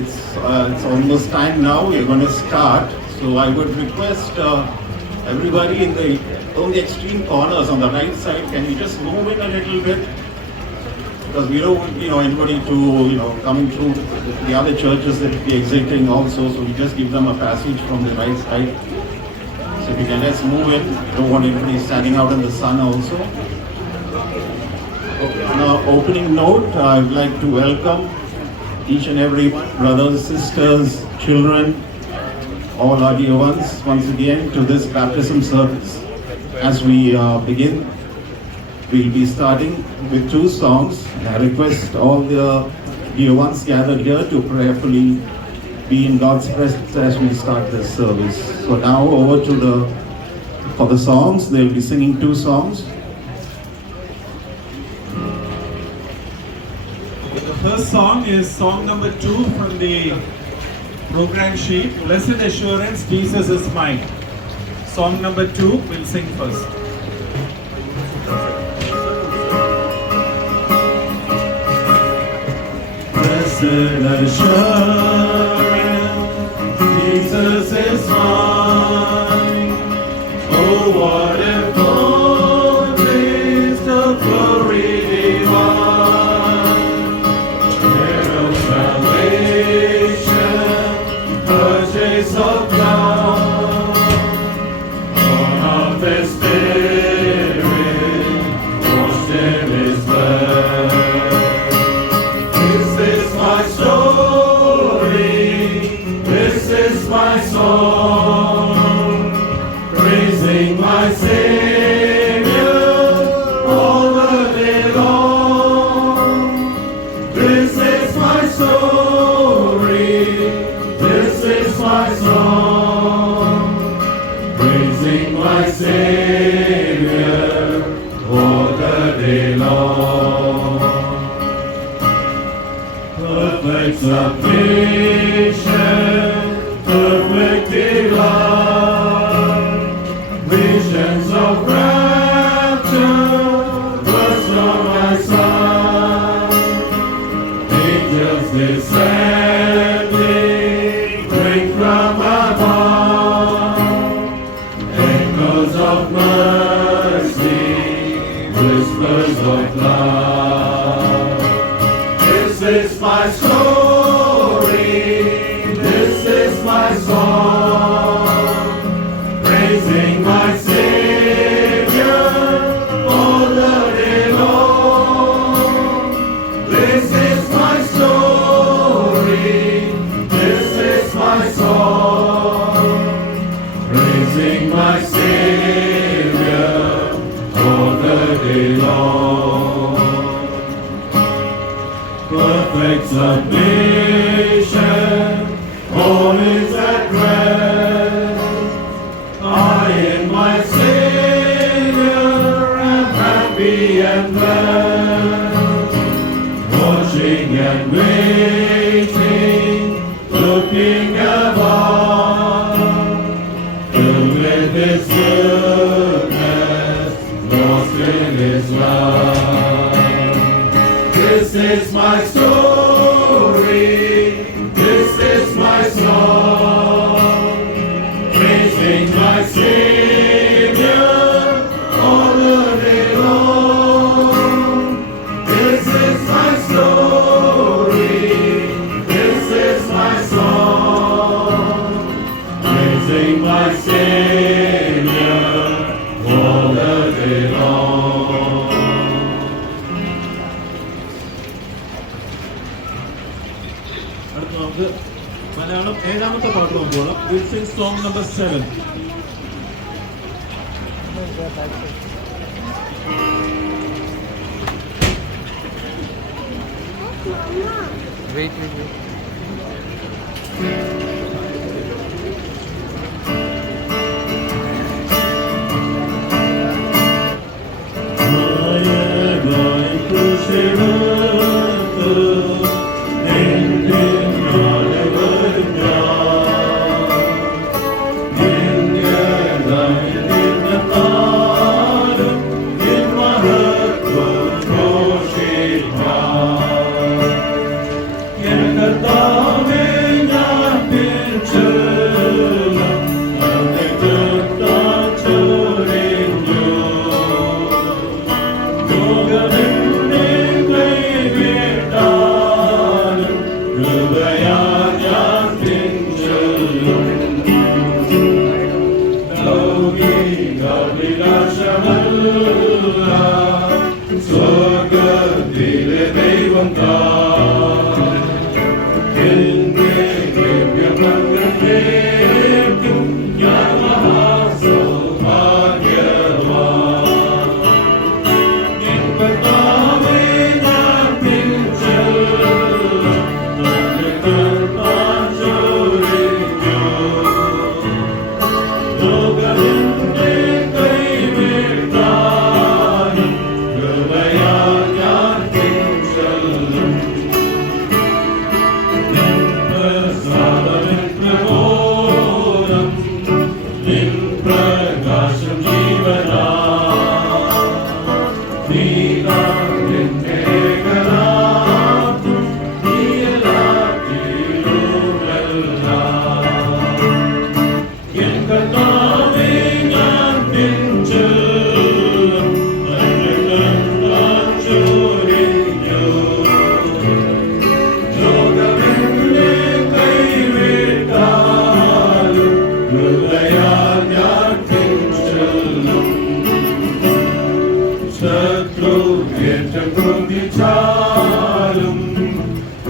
It's almost time now. We're going to start. So I would request everybody on the extreme corners on the right side. Can you just move in a little bit? Because we don't want anybody to coming through the other churches that will be exiting also. So we just give them a passage from the right side. So if you can just move in. We don't want anybody standing out in the sun also. On an opening note, I would like to welcome each and every brothers, sisters, children, all our dear ones once again to this baptism service. As we begin, we'll be starting with two songs. I request all the dear ones gathered here to prayerfully be in God's presence as we start this service. So now over to for the songs. They'll be singing two songs. The first song is song number 2 from the program sheet, Blessed Assurance, Jesus is Mine. Song number 2, we'll sing first. Blessed assurance, Jesus is mine. Oh, what a foretaste of glory divine, heir of salvation, purchase of God, born of the Spirit, washed in His blood. My story, this is my song, praising my Savior all the day long. This is my story, this is my song, praising my Savior all the day long. Perfect submission, perfect delight, visions of rapture burst from my sight. Angels descending, bring from above, echoes of mercy, whispers of love. This is my story, this is my song, praising my Savior all the day long. This is my story, this is my song, praising my Savior all the day long. Perfect submission, all is at rest. I in my Savior am happy and blessed, watching and waiting, looking above, filled with His goodness, lost in His love. This is my story, this is my song, praising my Savior all the day long. This is my story, this is my song, praising my Savior all the day long. Malayalam ഏഴാമത്തെ പാട്ട് നോക്കുമ്പോൾ this is song number 7. Wait.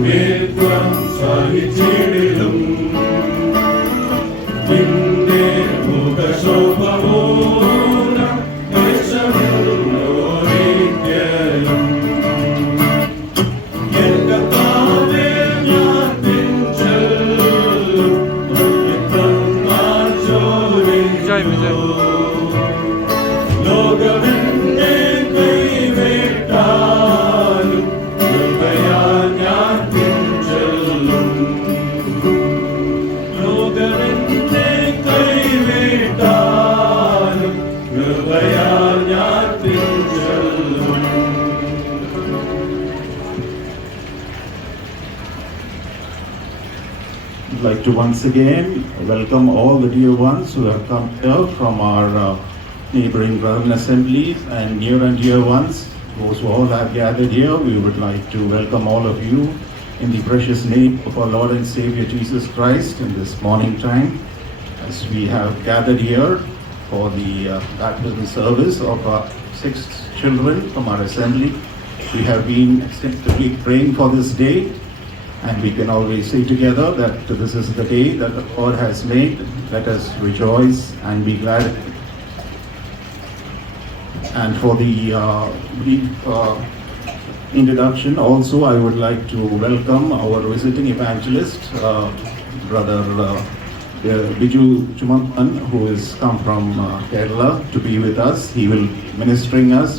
നിത്യം സഹിച്ചിടും നിന്റെ മുഖശോഭമൂലം ദേശമില്ലോരിക്കലും എന്റെ താവേ ഞാൻ പിൻചെല്ലും നിത്യം ഞാൻ ചോദിക്കുന്നു ലോകമെന്നെ കൈവിട്ടാലും കൃപയാൽ ഞാൻ പിൻചെല്ലും ലോകമെന്നെ കൈവിട്ടാലും കൃപയാൽ ഞാൻ പിൻചെല്ലും. I'd like to once again welcome all the dear ones who have come here from our neighboring brethren assemblies and near and dear ones, those who all have gathered here. We would like to welcome all of you in the precious name of our Lord and Savior Jesus Christ in this morning time, as we have gathered here for the baptism service of our 6 children from our assembly. We have been extensively praying for this day, and we can always say together that this is the day that the Lord has made. Let us rejoice and be glad. And for the brief introduction, also I would like to welcome our visiting evangelist, Brother Biju Chumantan, who has come from Kerala to be with us. He will be ministering us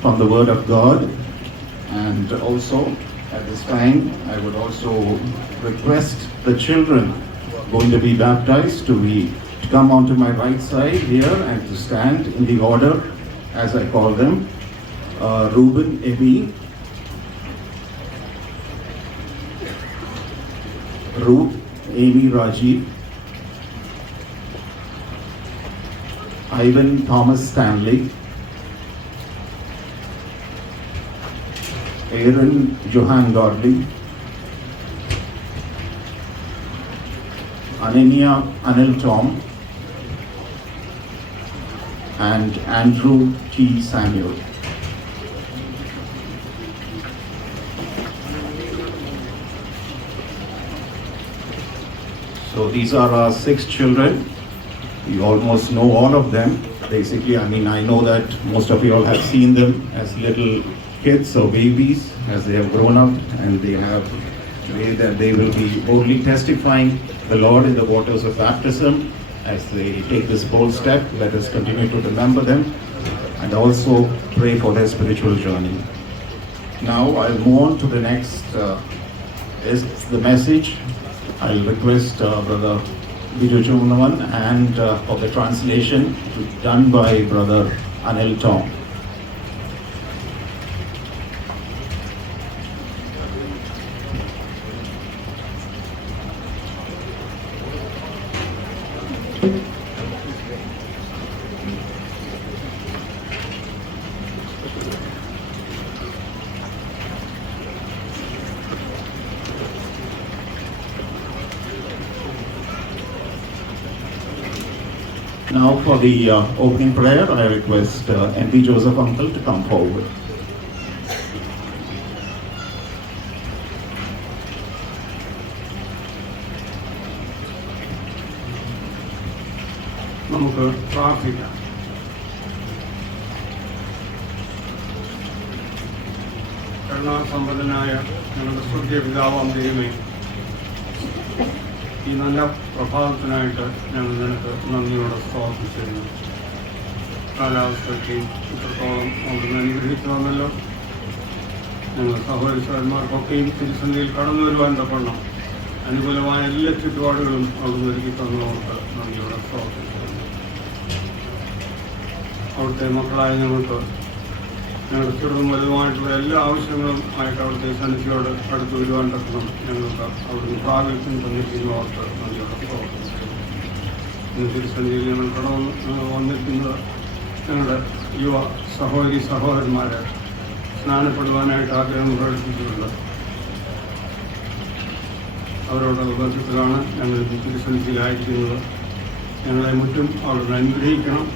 from the Word of God. And also, at this time, I would also request the children who are going to be baptized to come onto my right side here and to stand in the order as I call them. Reuben Ebi, Ruth Amy Rajiv, Ivan Thomas Stanley, Aaron Johan Godley, Ananya Anil Tom, and Andrew T. Samuel. So these are our 6 children. You almost know all of them. Basically, I mean, I know that most of you all have seen them as little kids or babies as they have grown up, and they will be boldly testifying the Lord in the waters of baptism as they take this bold step. Let us continue to remember them and also pray for their spiritual journey. Now I'll move on to the next is the message. I'll request Brother Biju Chumantan and for the translation to be done by Brother Anil Tom. Now for the opening prayer, I request MP Joseph Uncle to come forward. നമുക്ക് പ്രാർത്ഥിക്കാം. കരുണാസമ്പന്നനായ ഞങ്ങളുടെ സ്വർഗീയ പിതാവാം ദൈവമേ, ഈ നല്ല പ്രഭാതത്തിനായിട്ട് ഞങ്ങൾ നിനക്ക് നന്ദിയോടെ സ്തോത്രം ചെയ്യുന്നു. കാലാവസ്ഥയ്ക്ക് ഇത്രത്തോളം അവിടുന്ന് അനുഗ്രഹിച്ചു വന്നല്ലോ. ഞങ്ങൾ സഹോദരന്മാർക്കൊക്കെയും തിരുസന്ധിയിൽ കടന്നു വരുവാൻ തക്കണം അനുകൂലമായ എല്ലാ ചുറ്റുപാടുകളും അവിടുന്ന് ഒരുക്കി തന്നവർക്ക് നന്ദിയോടെ സ്തോത്രം ചെയ്യുന്നു. അവിടുത്തെ മക്കളായ ഞങ്ങൾക്ക് ഞങ്ങളുടെ ചെറുതും വലുതുമായിട്ടുള്ള എല്ലാ ആവശ്യങ്ങളും ആയിട്ട് അവിടുത്തെ സന്നിധിയോട് അടുത്ത് വരുവാൻ തക്കണം ഞങ്ങൾക്ക് അവിടുന്ന് പ്രാഗൽഭ്യം തന്നിരിക്കുന്നവർക്ക് നന്ദിയോടെ സ്തോത്രം ചെയ്യുന്നു. ഇന്ന് തിരുസന്ധിയിൽ ഞങ്ങൾ കടന്നു വന്നിരിക്കുന്നത് ഞങ്ങളുടെ യുവ സഹോദരന്മാരെ സ്നാനപ്പെടുവാനായിട്ട് ആഗ്രഹം പ്രകടിപ്പിച്ചിട്ടുണ്ട്. അവരോടുള്ള ബന്ധത്തിലാണ് ഞങ്ങൾ തിരുസന്നിധിയിലായിരിക്കുന്നത്. ഞങ്ങളെ മുറ്റും അവിടുന്ന് അനുഗ്രഹിക്കണം.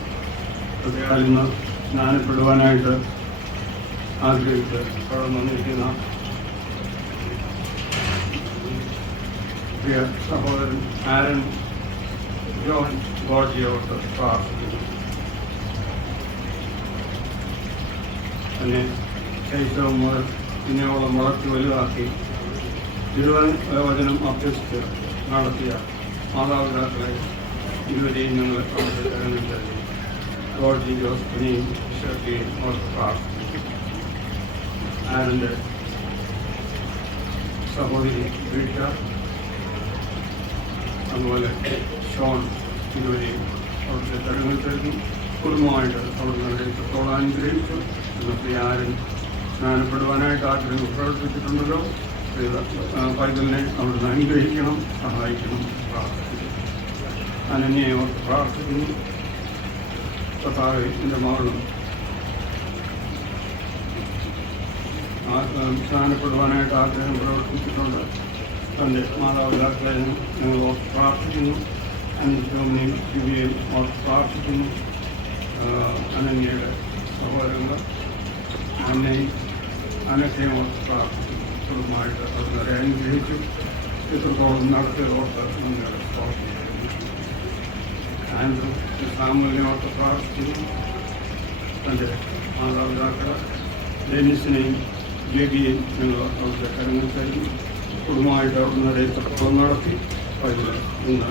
പ്രത്യേകം ഇന്ന് സ്നാനപ്പെടുവാനായിട്ട് ആഗ്രഹിച്ച് കടന്നു വന്നിരിക്കുന്ന പ്രിയ സഹോദരൻ ആരൻ ജോൺ ഗോർജിയോട്ട് പ്രാർത്ഥിക്കുന്നു. തന്നെ ശൈശവം മുതൽ ഇനിയോളം വളർത്തി വലുതാക്കി വചനം അഭ്യസിച്ച് നടത്തിയ മാതാപിതാക്കളെ ഇതുവരെയും ഞങ്ങൾ അവരുടെ കരങ്ങളിൽ നൽകി. ഗോർജി ജോസഫിനെയും ഷെഫിയെയും അവർക്ക് പ്രാർത്ഥിക്കുന്നു. ആരൻ്റെ സഹോദരി വീട്ട, അതുപോലെ ഷോൺ ഇതുവരെയും അവിടുത്തെ കരങ്ങളിൽ തരുന്നു. കുടുംബമായിട്ട് അവിടുന്ന് ഇത്രത്തോളം അനുഗ്രഹിച്ചു. ഇന്നത്തെ ആരും സ്നാനപ്പെടുവാനായിട്ട് ആഗ്രഹം പ്രവർത്തിച്ചിട്ടുണ്ടല്ലോ. പൈതലിനെ അവിടുന്ന് അനുഗ്രഹിക്കണം, സഹായിക്കണം, പ്രാർത്ഥിക്കുന്നു. അനന്യയെ ഓർത്ത് പ്രാർത്ഥിക്കുന്നു. കർത്താവേ, എൻ്റെ മകളും സ്നാനപ്പെടുവാനായിട്ട് ആഗ്രഹം പ്രവർത്തിച്ചിട്ടുണ്ട്. തൻ്റെ മാതാപിതാക്കളെ ഞങ്ങൾ ഓർത്ത് പ്രാർത്ഥിക്കുന്നു. അന്യനെയും ദിവ്യയും ഓർത്ത് പ്രാർത്ഥിക്കുന്നു. അനന്യയുടെ സഹോദരങ്ങൾ അന്നയും അനക്കയും ഓർത്ത് പ്രാർത്ഥിക്കുന്നു. കുടുംബമായിട്ട് അത് വരെ അനുഗ്രഹിച്ചു. ഇത്രത്തോളം നടത്തിയതോർത്ത് ഞങ്ങൾ പ്രവർത്തിക്കുന്നു. ആൻഡ്രു സാമുവിനെ ഓർത്ത് പ്രാർത്ഥിക്കുന്നു. തൻ്റെ മാതാപിതാക്കൾ ഡെന്നിസിനെയും ജെബിയെയും ഞങ്ങൾ അവിടുത്തെ കരങ്ങൾ തരുന്നു. കുടുംബമായിട്ട് അവിടുന്ന് ഇത്രത്തോളം നടത്തി. പൈതൽ ഇന്ന്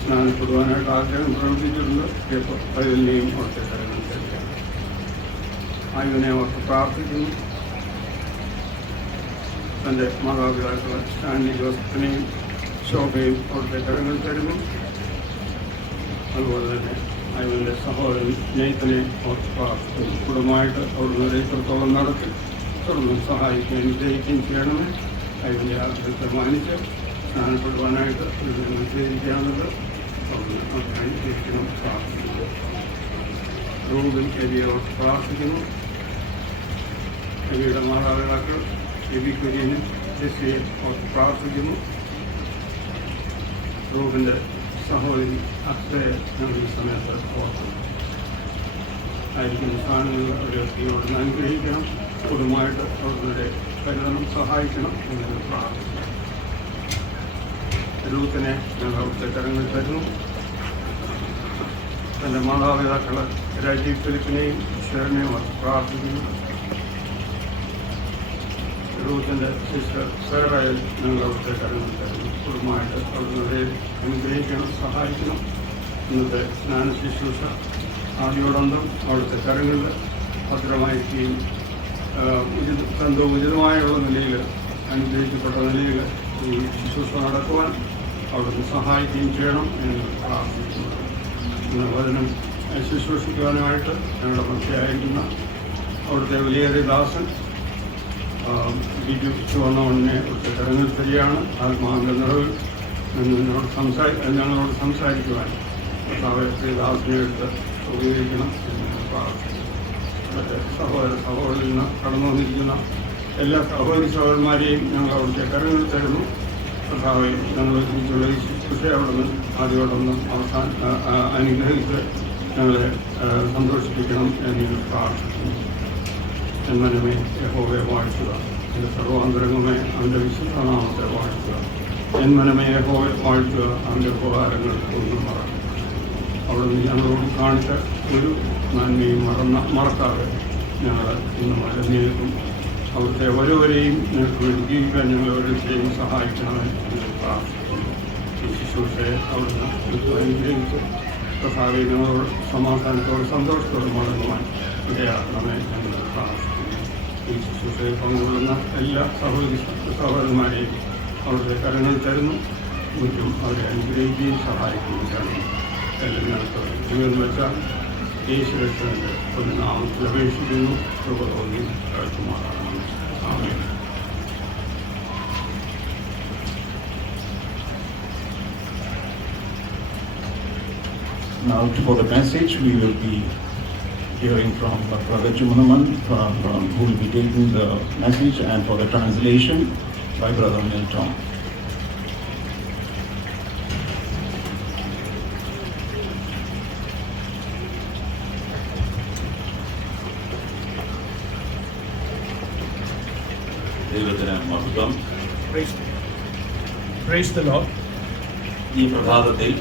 സ്നാനപ്പെടുവാനായിട്ട് ആഗ്രഹം പ്രവർത്തിച്ചിട്ടുണ്ട്. പൈതലിനെയും അവിടുത്തെ കരങ്ങൾ തരിക. ആയുവിനെ ഓർത്ത് പ്രാർത്ഥിക്കുന്നു. തൻ്റെ മാതാപിതാക്കൾ സ്റ്റാൻലി ജോസഫിനെയും ശോഭയും അവിടുത്തെ കരങ്ങൾ തരുന്നു. അതുപോലെ തന്നെ അയവൻ്റെ സഹോദരൻ നെയ്ത്തിനെ ഓർത്ത് പ്രാർത്ഥിക്കുന്നു. കുടുംബമായിട്ട് അവിടുന്ന് ഇത്രത്തോളം നടത്തി തുടർന്ന് സഹായിക്കുകയും വിജയിക്കുകയും ചെയ്യണമേ. അയവൻ്റെ ആഗ്രഹത്തെ മാനിച്ച് സ്നാനപ്പെടുവാനായിട്ട് നിശ്ചയിക്കുകയാണത്. അവിടുന്ന് അനുഗ്രഹിക്കണം, പ്രാർത്ഥിക്കുന്നു. റൂബിൻ എബിയെ ഓർത്ത് പ്രാർത്ഥിക്കുന്നു. എബിയുടെ മാതാപിതാക്കൾ എബി കുര്യനും ജെസ്സിയെ ഓർത്ത് പ്രാർത്ഥിക്കുന്നു. റൂബിൻ്റെ സഹോദരി അക്ഷയെ ഞങ്ങൾ ഈ സമയത്ത് ഓർക്കുന്നു. ആയിരിക്കുന്ന സ്ഥാനങ്ങളിൽ അവരെ ദൈവം അനുഗ്രഹിക്കണം. കുടുംബമായിട്ട് അവരുടെ കരുതണം, സഹായിക്കണം എന്ന് പ്രാർത്ഥിക്കുന്നു. രൂത്തിനെ ഞങ്ങൾ അവിടുത്തെ കരങ്ങൾ തരുന്നു. തൻ്റെ മാതാപിതാക്കൾ രാജീവ് ഫിലിപ്പിനെയും ഷെറിനെയും പ്രാർത്ഥിക്കുന്നു. രൂത്തിൻ്റെ സിസ്റ്റർ സേറയിൽ ഞങ്ങൾ അവിടുത്തെ കരങ്ങൾ തരുന്നു. കുടുംബമായിട്ട് അവിടുന്ന് അനുഗ്രഹിക്കണം, സഹായിക്കണം. ഇന്നത്തെ സ്നാന ശുശ്രൂഷ ആദ്യോടന്തം അവിടുത്തെ കരങ്ങളിൽ ഭദ്രമായിരിക്കുകയും ഉചിതമായുള്ള നിലയിൽ അനുഗ്രഹിക്കപ്പെട്ട നിലയിൽ ഈ ശുശ്രൂഷ നടത്തുവാൻ അവിടുന്ന് സഹായിക്കുകയും ചെയ്യണം എന്ന് പ്രാർത്ഥിക്കുന്നു. ഇന്ന് വചനം ശുശ്രൂഷിക്കുവാനായിട്ട് ഞങ്ങളുടെ മധ്യയായിരിക്കുന്ന അവിടുത്തെ വലിയേറിയ ദാസൻ ബിജു ചുവന്നവണ്ണിനെ അവിടുത്തെ കരങ്ങൾ തരികയാണ്. ആത്മാവിൻ്റെ നിറവിൽ ഞങ്ങളോട് സംസാരിക്കുവാൻ ദാസിനെ എടുത്ത് ഉപയോഗിക്കണം എന്ന് പ്രാർത്ഥിക്കുന്നു. സഹോദരിൽ നിന്ന് കടന്നു വന്നിരിക്കുന്ന എല്ലാ സഹോദരി സഹോദരന്മാരെയും ഞങ്ങൾ അവിടുത്തെ കരങ്ങൾ തരുന്നു. കർത്താവെ, ഞങ്ങൾ ഒരുമിച്ചുള്ള ഈ ശുശ്രൂഷ അവിടുന്ന് ആദ്യോടൊന്നും അനുഗ്രഹിച്ച് ഞങ്ങളെ സന്തോഷിപ്പിക്കണം എന്ന് പ്രാർത്ഥിക്കുന്നു. എന്മനമേ യഹോവയെ വാഴ്ത്തുക, എൻ്റെ സർവാന്തരംഗമേ അവൻ്റെ വിശുദ്ധനാമത്തെ വാഴ്ത്തുക. എന്മനമേ യഹോവയെ വാഴ്ത്തുക, അവൻ്റെ ഉപകാരങ്ങൾ ഒന്നും മറക്കും. അവിടുന്ന് ഞങ്ങളോട് കാണിച്ച ഒരു നന്മയും മറക്കാതെ ഞങ്ങൾ ഇന്ന് മലനിൽക്കും. അവിടുത്തെ ഓരോവരെയും ഞങ്ങൾക്ക് വേണ്ടി ജീവിക്കാൻ ഞങ്ങൾ ഓരോരുത്തരെയും സഹായിക്കണമേ എന്ന് പ്രാർത്ഥിക്കുന്നു. ഈ ശുശ്രൂഷയെ അവിടുന്ന് അനുഗ്രഹിച്ച് കർത്താവെ ഞങ്ങളോട് സമാധാനത്തോട് സന്തോഷത്തോട് മടങ്ങുവാൻ ഇടയാക്കണമേ എന്ന് പ്രാർത്ഥിക്കുന്നു. ഈ ശുശ്രൂഷയിൽ പങ്കുകൊള്ളുന്ന എല്ലാ സഹോദരന്മാരെയും അവരുടെ കരങ്ങൾ തരുന്നു. മുറ്റും അവരെ അനുഗ്രഹിക്കുകയും സഹായിക്കുകയും ചെയ്യണം. എല്ലാം ഞങ്ങൾക്ക് ജീവൻ വെച്ചാൽ യേശുവിന്റെ ഒരു നാമത്തിൽ അപേക്ഷിക്കുന്നു. കൃപ തോന്നി കേൾക്കുമാറാണ്. ആമേൻ. Now for the message we will be hearing from Brother Jumanaman who will be taking the message, and for the translation by Brother Milton. ദൈവത്തിന് മഹത്വം. Praise the Lord. ഈ പ്രഭാതത്തിൽ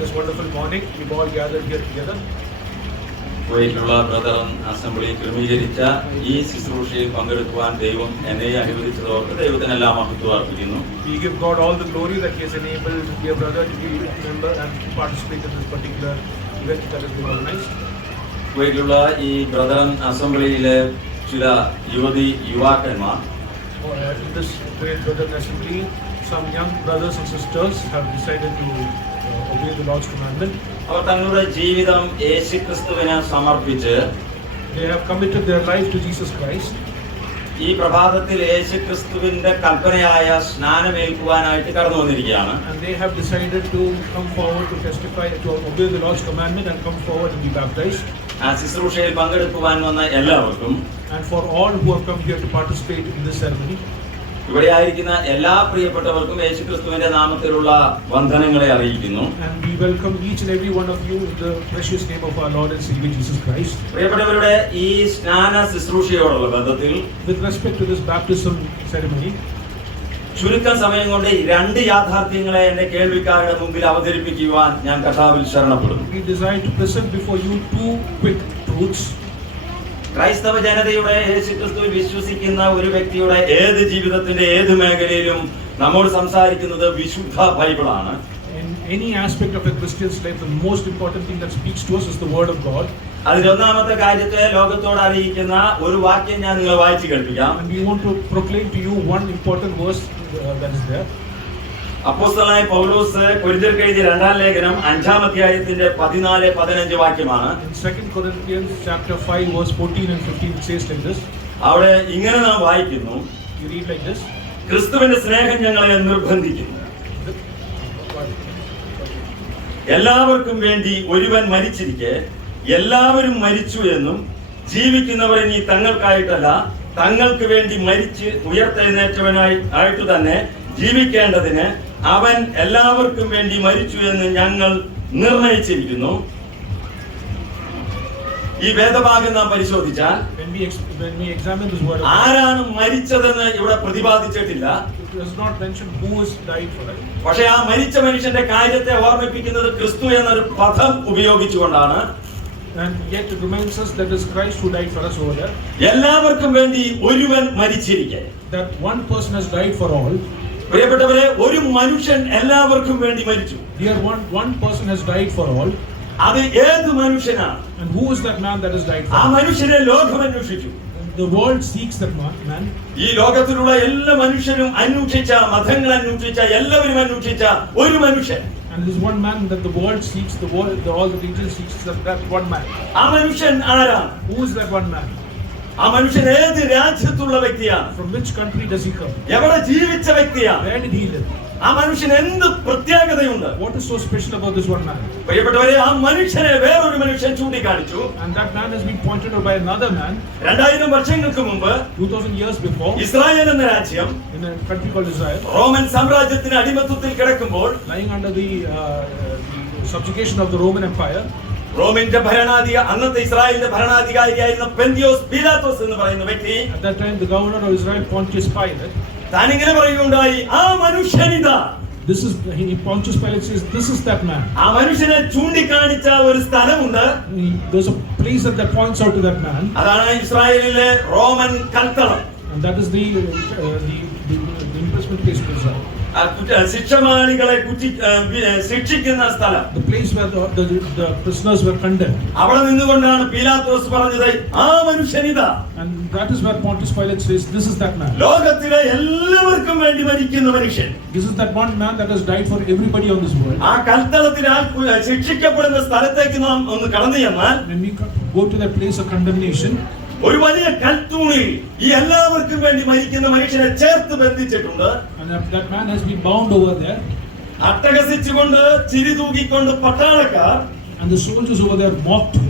This wonderful morning, we've all gathered here together. കുവൈറ്റിലുള്ള Brethren Assembly ക്രമീകരിച്ച ഈ ശുശ്രൂഷയിൽ പങ്കെടുക്കുവാൻ ദൈവം എന്നെ അനുവദിച്ചതോർത്ത് ദൈവത്തിന് എല്ലാ മഹത്വം അർപ്പിക്കുന്നു. We give God all the glory that He has enabled dear brother to be a member and to participate in this particular event that has been organized. കുവൈറ്റിലുള്ള ഈ ബ്രദറൻ അസംബ്ലിയിലെ ചില യുവാക്കന്മാർ In this great brother assembly, some young brothers and sisters have decided to obey the Lord's commandment. അവർ തങ്ങളുടെ ജീവിതം യേശുക്രിസ്തുവിന് സമർപ്പിച്ച് They have committed their life to Jesus Christ. ഈ പ്രഭാതത്തിൽ യേശുക്രിസ്തുവിന്റെ കൽപ്പനയായ സ്നാനമേൽക്കുവാനായിട്ട് കടന്നു വന്നിരിക്കുകയാണ്. And they have decided to come forward to testify, to obey the Lord's commandment and come forward and be baptized. ആ ശുശ്രൂഷയിൽ പങ്കെടുക്കുവാൻ വന്ന എല്ലാവർക്കും And for all who have come here to participate in this ceremony, ഇവിടെ ആയിരിക്കുന്ന എല്ലാ പ്രിയപ്പെട്ടവർക്കും യേശുക്രിസ്തുവിന്റെ നാമത്തിലുള്ള വന്ദനങ്ങളെ അറിയിക്കുന്നു. and we welcome each and every one of you in the precious name of our Lord and Savior Jesus Christ. പ്രിയപ്പെട്ടവരുടെ ഈ സ്നാന ശുശ്രൂഷയോടുള്ള ബന്ധത്തിൽ With respect to this baptism ceremony, ചുരുക്കം സമയം കൊണ്ട് രണ്ട് യാഥാർത്ഥ്യങ്ങളെ എന്റെ കേൾവിക്കാരുടെ മുമ്പിൽ അവതരിപ്പിക്കുവാൻ ഞാൻ കർത്താവിൽ ശരണപ്പെടുന്നു. we desire to present before you two quick truths. ക്രൈസ്തവ ജനതയുടെ യേശുക്രിസ്തുവിൽ വിശ്വസിക്കുന്ന ഒരു വ്യക്തിയുടെ ഏത് ജീവിതത്തിന്റെ ഏത് മേഖലയിലും നമ്മോട് സംസാരിക്കുന്നത് വിശുദ്ധ ബൈബിളാണ്. In any aspect of a Christian's life, the most important thing that speaks to us is the Word of God. അതിലൊന്നാമത്തെ കാര്യത്തെ ലോകത്തോട് അറിയിക്കുന്ന ഒരു വാക്യം ഞാൻ നിങ്ങളെ വായിച്ചു കേൾപ്പിക്കാം. And we want to proclaim to you one important verse that is there. അപ്പോസ്തലനായ പൗലോസ് കൊരിന്ത്യർക്ക് എഴുതിയ 2-ാം ലേഖനം 5-ാം അധ്യായത്തിന്റെ 14-15 വാക്യമാണ്. In 2 Corinthians chapter 5 verse 14 and 15 it says like this. അവിടെ ഇങ്ങനെ നാം വായിക്കുന്നു, You read like this. ക്രിസ്തുവിന്റെ സ്നേഹം ഞങ്ങളെ നിർബന്ധിക്കുന്നു, എല്ലാവർക്കും വേണ്ടി ഒരുവൻ മരിച്ചിരിക്കെ എല്ലാവരും മരിച്ചു എന്നും ജീവിക്കുന്നവർ ഇനി തങ്ങൾക്കായിട്ടല്ല തങ്ങൾക്ക് വേണ്ടി മരിച്ച് ഉയർത്തെഴുന്നേറ്റവനായിട്ട് തന്നെ ജീവിക്കേണ്ടതിന് അവൻ എല്ലാവർക്കും വേണ്ടി മരിച്ചു എന്ന് ഞങ്ങൾ നിർണയിച്ചിരിക്കുന്നു. ഈ വേദഭാഗം നാം പരിശോധിച്ചാൽ When we examine this word, ആരാണ് മരിച്ചതെന്ന് ഇവിടെ പ്രതിപാദിച്ചിട്ടില്ല. it does not mention who has died for it. പക്ഷേ ആ മരിച്ച മനുഷ്യന്റെ കാര്യത്തെ ഓർമ്മിപ്പിക്കുന്നത് ക്രിസ്തു എന്നൊരു പദം ഉപയോഗിച്ചുകൊണ്ടാണ്. And yet it reminds us that it is Christ who died for us over there. എല്ലാവർക്കും വേണ്ടി ഒരുവൻ മരിച്ചിരിക്കെ, That one person has died for all. പ്രിയപ്പെട്ടവരെ, ഒരു മനുഷ്യൻ എല്ലാവർക്കും വേണ്ടി മരിച്ചു. Here one person has died for all. അത് ഏത് മനുഷ്യനാണ്? And who is that man that has died for ആ all? മനുഷ്യനെ ലോകം അന്വേഷിച്ചു. The world seeks that man. ഈ ലോകത്തിലുള്ള എല്ലാ മനുഷ്യരും അന്വേഷിച്ച, മതങ്ങൾ അന്വേഷിച്ച, എല്ലാവരും അന്വേഷിച്ച ഒരു മനുഷ്യൻ. And this one man that the world seeks, all the religions seeks that one man. ആ മനുഷ്യൻ ആരാണ്? Who is that one man? ആ മനുഷ്യൻ ഏത് രാജ്യത്തുള്ള വ്യക്തിയാണ്? From which country does he come? എവിടെ ജീവിച്ച വ്യക്തിയാണ്? Where did he live? ആ മനുഷ്യൻ എന്ത് പ്രത്യേകതയുണ്ട്? What is so special about this one man? പ്രിയപ്പെട്ടവരെ, ആ മനുഷ്യനെ വേറൊരു മനുഷ്യൻ ചൂണ്ടിക്കാണിച്ചു. And that man has been pointed out by another man. 2000 വർഷങ്ങൾക്ക് മുമ്പ് 2000 years before, ഇസ്രായേൽ എന്ന രാജ്യം in a country called Israel, Roman സാമ്രാജ്യത്തിന് അടിമത്തത്തിൽ കിടക്കുമ്പോൾ, lying under the subjugation of the Roman Empire, റോമിന്റെ അന്നത്തെ ഇസ്രായേലിന്റെ ഭരണാധികാരിയായിരുന്ന പെന്തിയോസ് പീലാത്തോസ് എന്ന് പറയുന്ന വ്യക്തി, at that time the governor of Israel, Pontius Pilate, താനിങ്ങനെ പറയുകയുണ്ടായി, ആ മനുഷ്യനിതാ. Pontius Pilate says, this is that man. ആ മനുഷ്യനെ ചൂണ്ടിക്കാണിച്ച ഒരു സ്ഥലമുണ്ട്. There's a place that points out to that man. അതാണ് ഇസ്രായേലിലെ റോമൻ കൽത്തളം. And that is the imprisonment place of Israel. ശിക്ഷമാളികളെ ശിക്ഷിക്കുന്ന സ്ഥലം. The place where the prisoners were condemned. അവിടെ നിന്നുകൊണ്ടാണ് പീലാത്തോസ് പറഞ്ഞത്, ആ മനുഷ്യനിതാ. And that is where Pontius Pilate says, this is that man. ലോകത്തിലെ എല്ലാവർക്കും വേണ്ടി മരിക്കുന്ന മനുഷ്യൻ. This is that one man that has died for everybody on this world. ആ കൽത്തളത്തിൽ ശിക്ഷിക്കപ്പെടുന്ന സ്ഥലത്തേക്ക് നാം ഒന്ന് കടന്നു ചെന്നാൽ, When we go to that place of condemnation, ഒരു വലിയ കൽത്തൂണിൽ ഈ എല്ലാവർക്കും വേണ്ടി മരിക്കുന്ന മനുഷ്യനെ ചേർത്ത് ബന്ധിച്ചിട്ടുണ്ട്. and that man has been bound over there. അട്ടഹസിച്ചുകൊണ്ട് ചിരി തൂക്കിക്കൊണ്ട് പട്ടാളക്കാർ, And the soldiers over there mocked him.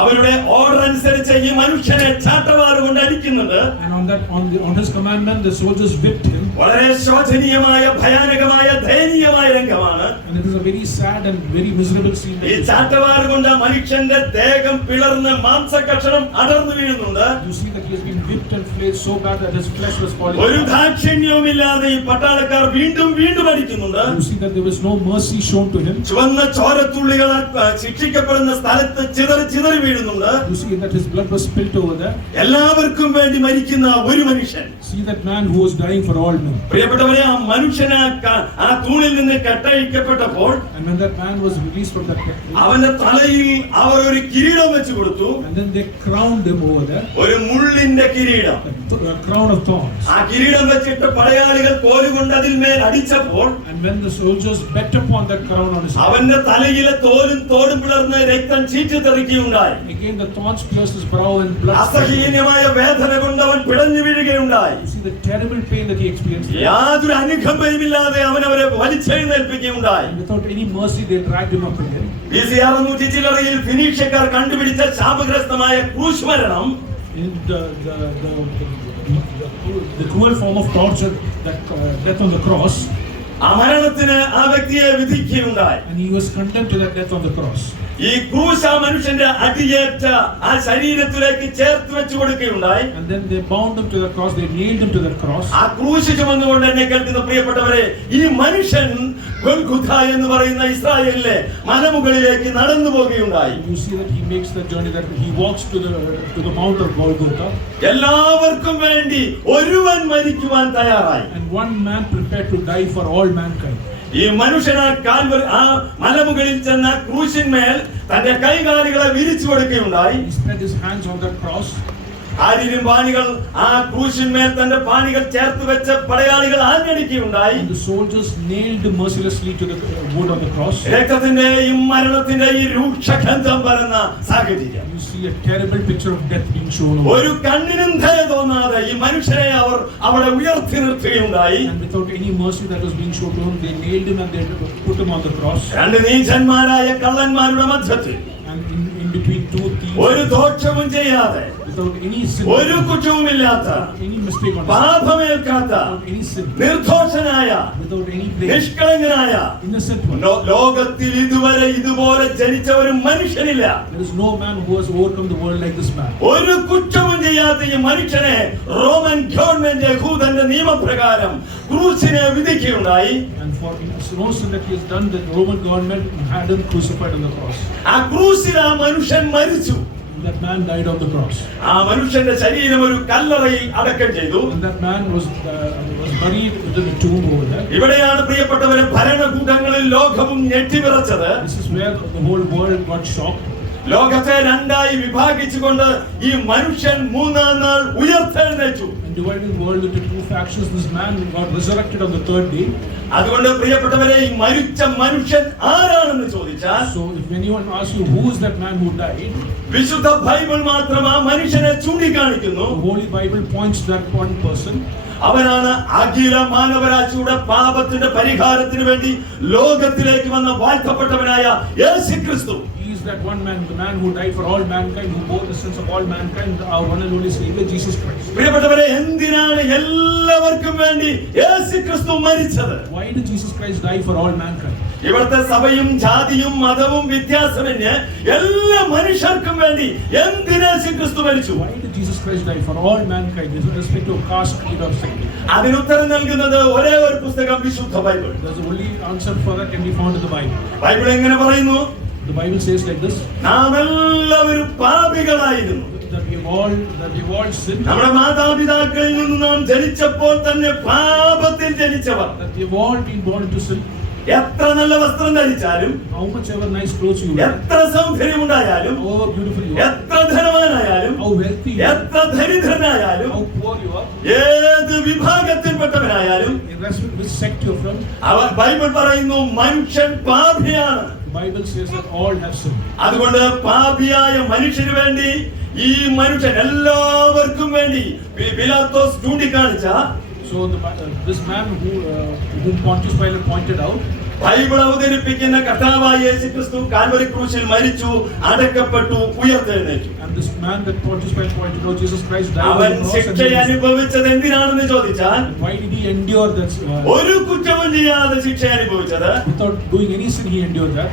അവരുടെ ഓർഡർ അനുസരിച്ച് ഈ മനുഷ്യനെ ചാട്ടവാറ് കൊണ്ട് അടിക്കുന്നുണ്ട്. And on his commandment, the soldiers whipped him. വളരെ ശോചനീയമായ, ഭയാനകമായ, ദയനീയമായ രംഗമാണ്. And it is a very sad and very miserable scene. ഈ ചാട്ടവാറ് കൊണ്ട് മനുഷ്യന്റെ ദേഹം പിളർന്ന് മാംസകഷണം അടർന്നു വീഴുന്നുണ്ട്. You see that he has been whipped and flayed so bad that his flesh was falling ഒരു apart. ദാക്ഷിണ്യവുമില്ലാതെ ഈ പട്ടാളക്കാർ വീണ്ടും വീണ്ടും അടിക്കുന്നുണ്ട്. You see that there was no mercy shown to him. ചുവന്ന ചോരത്തുള്ളികളാൽ ശിക്ഷിക്കപ്പെടുന്ന സ്ഥലത്ത് ചിതറി വീഴുന്നുണ്ട്. You see that his blood was spilt over there. എല്ലാവർക്കും വേണ്ടി മരിക്കുന്ന ഒരു മനുഷ്യൻ. See that man who was dying for all men. പ്രിയപ്പെട്ടവരെ, ആ മനുഷ്യനെ ആ തൂണിൽ നിന്ന് കെട്ടഴിക്കപ്പെട്ടപ്പോൾ And when that man was released from that pit, അവന്റെ തലയിൽ അവർ ഒരു കിരീടം വെച്ച് കൊടുത്തു. and then they crowned him over there, ഒരു മുള്ളിന്റെ കിരീടം. a crown of thorns. ആ കിരീടം വെച്ചിട്ട് പടയാളികൾ കോലുകൊണ്ട് അതിന്മേൽ അടിച്ചപ്പോൾ And when the soldiers bet upon that crown on his head, അവന്റെ തലയിലെ തോടും പിളർന്ന് രക്തം ചീറ്റിത്തെറിക്കുകയുണ്ടായി. again the thorns pierced his brow and blood. അസഹനീയമായ വേദന കൊണ്ട് അവൻ പിടഞ്ഞു വീഴുകയുണ്ടായി. You see the terrible pain that he experienced. യാതൊരു അനുകമ്പയുമില്ലാതെ അവരെ വലിച്ചെഴുന്നേൽപ്പിക്കുകയുണ്ടായി. And without any mercy, they dragged him up again. BC 600 ചില്ലറയിൽ ഫിനീഷ്യക്കാർ കണ്ടുപിടിച്ച ശാപഗ്രസ്തമായ ക്രൂശ് മരണം In the cruel form of torture, that death on the cross, ആ മരണത്തിന് ആ വ്യക്തിയെ വിധിക്കുകയുണ്ടായി. and he was condemned to that death on the cross. ഈ ക്രൂശ് ആ മനുഷ്യന്റെ അടിയേറ്റ ആ ശരീരത്തിലേക്ക് ചേർത്ത് വെച്ച് കൊടുക്കുകയുണ്ടായി. And then they bound him to the cross, they nailed him to the cross. ആ ക്രൂശ് ചുമന്നുകൊണ്ട് എന്നെ കേൾക്കുന്ന പ്രിയപ്പെട്ടവരെ, ഈ മനുഷ്യൻ ഗൊൽഗൊഥ എന്ന് പറയുന്ന ഇസ്രായേലിലെ മലമുകളിലേക്ക് നടന്നു പോകുകയുണ്ടായി. You see that he makes the journey, that he walks to the mount of Golgotha. എല്ലാവർക്കും വേണ്ടി ഒരുവൻ മരിക്കുവാൻ തയ്യാറായി. And one man prepared to die for all mankind. ഈ മനുഷ്യൻ ആ മലമുകളിൽ ചെന്ന ക്രൂശിന്മേൽ തന്റെ കൈകാലുകളെ വിരിച്ചു കൊടുക്കുകയുണ്ടായി. He spread his hands on that cross. ആരിലും പാണികൾ ആ ക്രൂശിന്മേൽ തന്റെ പാണികൾ ചേർത്ത് വെച്ച പടയാളികൾ ആഞ്ഞടിക്കുകയുണ്ടായി. And the soldiers nailed mercilessly to the wood of the cross. രക്തത്തിന്റെയും മരണത്തിന്റെയും രൂക്ഷഗന്ധം പരന്ന സാഹചര്യം. You see a terrible picture of death being shown over. ഒരു കണ്ണിനും ദയ തോന്നാതെ ഈ മനുഷ്യനെ അവർ അവിടെ ഉയർത്തി നിർത്തുകയുണ്ടായി. And without any mercy that was being shown to him, they nailed him and they put him on the cross. രണ്ട് നീചന്മാരായ കള്ളന്മാരുടെ മധ്യത്തിൽ And in between two thieves, ഒരു ദോഷവും ചെയ്യാതെ, without any sin, ഒരു കുറ്റവുമില്ലാത്ത, any mistake on his പാപമേൽക്കാത്ത, without any sin, നിർദോഷനായ, without any blame, നിഷ്കളങ്കനായ, innocent one. ലോകത്തിൽ ഇതുവരെ ഇതുപോലെ ജനിച്ച ഒരു മനുഷ്യനില്ല. There is no man who has overcome the world like this man. ഒരു കുറ്റവും ചെയ്യാത്ത ഈ മനുഷ്യനെ റോമൻ ഗവൺമെന്റ് യഹൂദന്റെ നിയമപ്രകാരം ക്രൂശിനെ വിധിക്കുകയുണ്ടായി. And for no sin that he has done, the Roman government had him crucified on the cross. ആ ക്രൂശിൽ ആ മനുഷ്യൻ മരിച്ചു. And that man died on the cross. ആ മനുഷ്യന്റെ ശരീരം ഒരു കല്ലറയിൽ അടക്കം ചെയ്തു. And that man was buried within a tomb over there. ഇവിടെയാണ് പ്രിയപ്പെട്ടവരെ ഭരണകൂടങ്ങളിൽ ലോകവും ഞെട്ടിവിറച്ചത്. This is where the whole world got shocked. ലോകത്തെ രണ്ടായി വിഭാഗിച്ചുകൊണ്ട് ഈ മനുഷ്യൻ മൂന്നാം നാൾ ഉയർത്തെഴുന്നേറ്റു. And dividing the world into two factions, this man got resurrected on the third day. അതുകൊണ്ട് പ്രിയപ്പെട്ടവരെ, ഈ മരിച്ച മനുഷ്യൻ ആരാണെന്ന് ചോദിച്ചാൽ, So if anyone asks you who is that man who died, വിശുദ്ധ ബൈബിൾ മാത്രം ആ മനുഷ്യനെ ചൂണ്ടിക്കാണിക്കുന്നു. the Holy Bible points to that one person. അവനാണ് അഖില മാനവരാശിയുടെ പാപത്തിന്റെ പരിഹാരത്തിന് വേണ്ടി ലോകത്തിലേക്ക് വന്ന വാഴ്ത്തപ്പെട്ടവനായ യേശുക്രിസ്തു. He is that one man, the man who died for all mankind, who bore the sins of all mankind, our one and only Savior, Jesus Christ. പ്രിയപ്പെട്ടവരെ, എന്തിനാണ് എല്ലാവർക്കും വേണ്ടി യേശുക്രിസ്തു മരിച്ചത്? Why did Jesus Christ die for all mankind? ഇവിടുത്തെ സഭയും ജാതിയും മതവും വ്യത്യാസമന്യേ എല്ലാ മനുഷ്യർക്കും വേണ്ടി എന്തിനാ യേശുക്രിസ്തു മരിച്ചു? Why did Jesus Christ die for all mankind, irrespective of caste, creed or sect? അതിന് ഉത്തരം നൽകുന്നത് ഒരേ ഒരു പുസ്തകം, വിശുദ്ധ Bible. There's the only answer for that can be found in the Bible. Bible എങ്ങനെ പറയുന്നു? The Bible says like this: നാം എല്ലാവരും പാപികളായിരുന്നു. that we have all sinned. നമ്മുടെ മാതാപിതാക്കളിൽ നിന്ന് നാം ജനിച്ചപ്പോൾ തന്നെ പാപത്തിൽ ജനിച്ചവർ. That we have all been born into sin. എത്ര നല്ല വസ്ത്രം ധരിച്ചാലും, How much ever nice clothes you wear, എത്ര സൗന്ദര്യമുണ്ടായാലും, however beautiful you are, എത്ര ധനവാനായാലും, how wealthy you are, എത്ര ദരിദ്രനായാലും, how poor you are, ഏത് വിഭാഗത്തിൽപ്പെട്ടവനായാലും, irrespective of which sect you are from, Bible പറയുന്നു മനുഷ്യൻ പാപിയാണ്. the Bible says that all have sinned. അതുകൊണ്ട് പാപിയായ മനുഷ്യന് വേണ്ടി, ഈ മനുഷ്യൻ എല്ലാവർക്കും വേണ്ടി പിലാത്തോസ് ചൂണ്ടിക്കാണിച്ച, So this man whom Pontius Pilate pointed out, Bible അവതരിപ്പിക്കുന്ന കർത്താവായ യേശുക്രിസ്തു കാൽവരി ക്രൂശിൽ മരിച്ചു, അടക്കപ്പെട്ടു, ഉയർത്തെഴുന്നേറ്റു. and this man that Pontius Pilate pointed out, Jesus Christ died അവൻ on the cross. ശിക്ഷ അനുഭവിച്ചത് എന്തിനാണെന്ന് ചോദിച്ചാൽ, And why did he endure that? ഒരു കുറ്റവും ചെയ്യാതെ ശിക്ഷ അനുഭവിച്ചത് Without doing any sin, he endured that.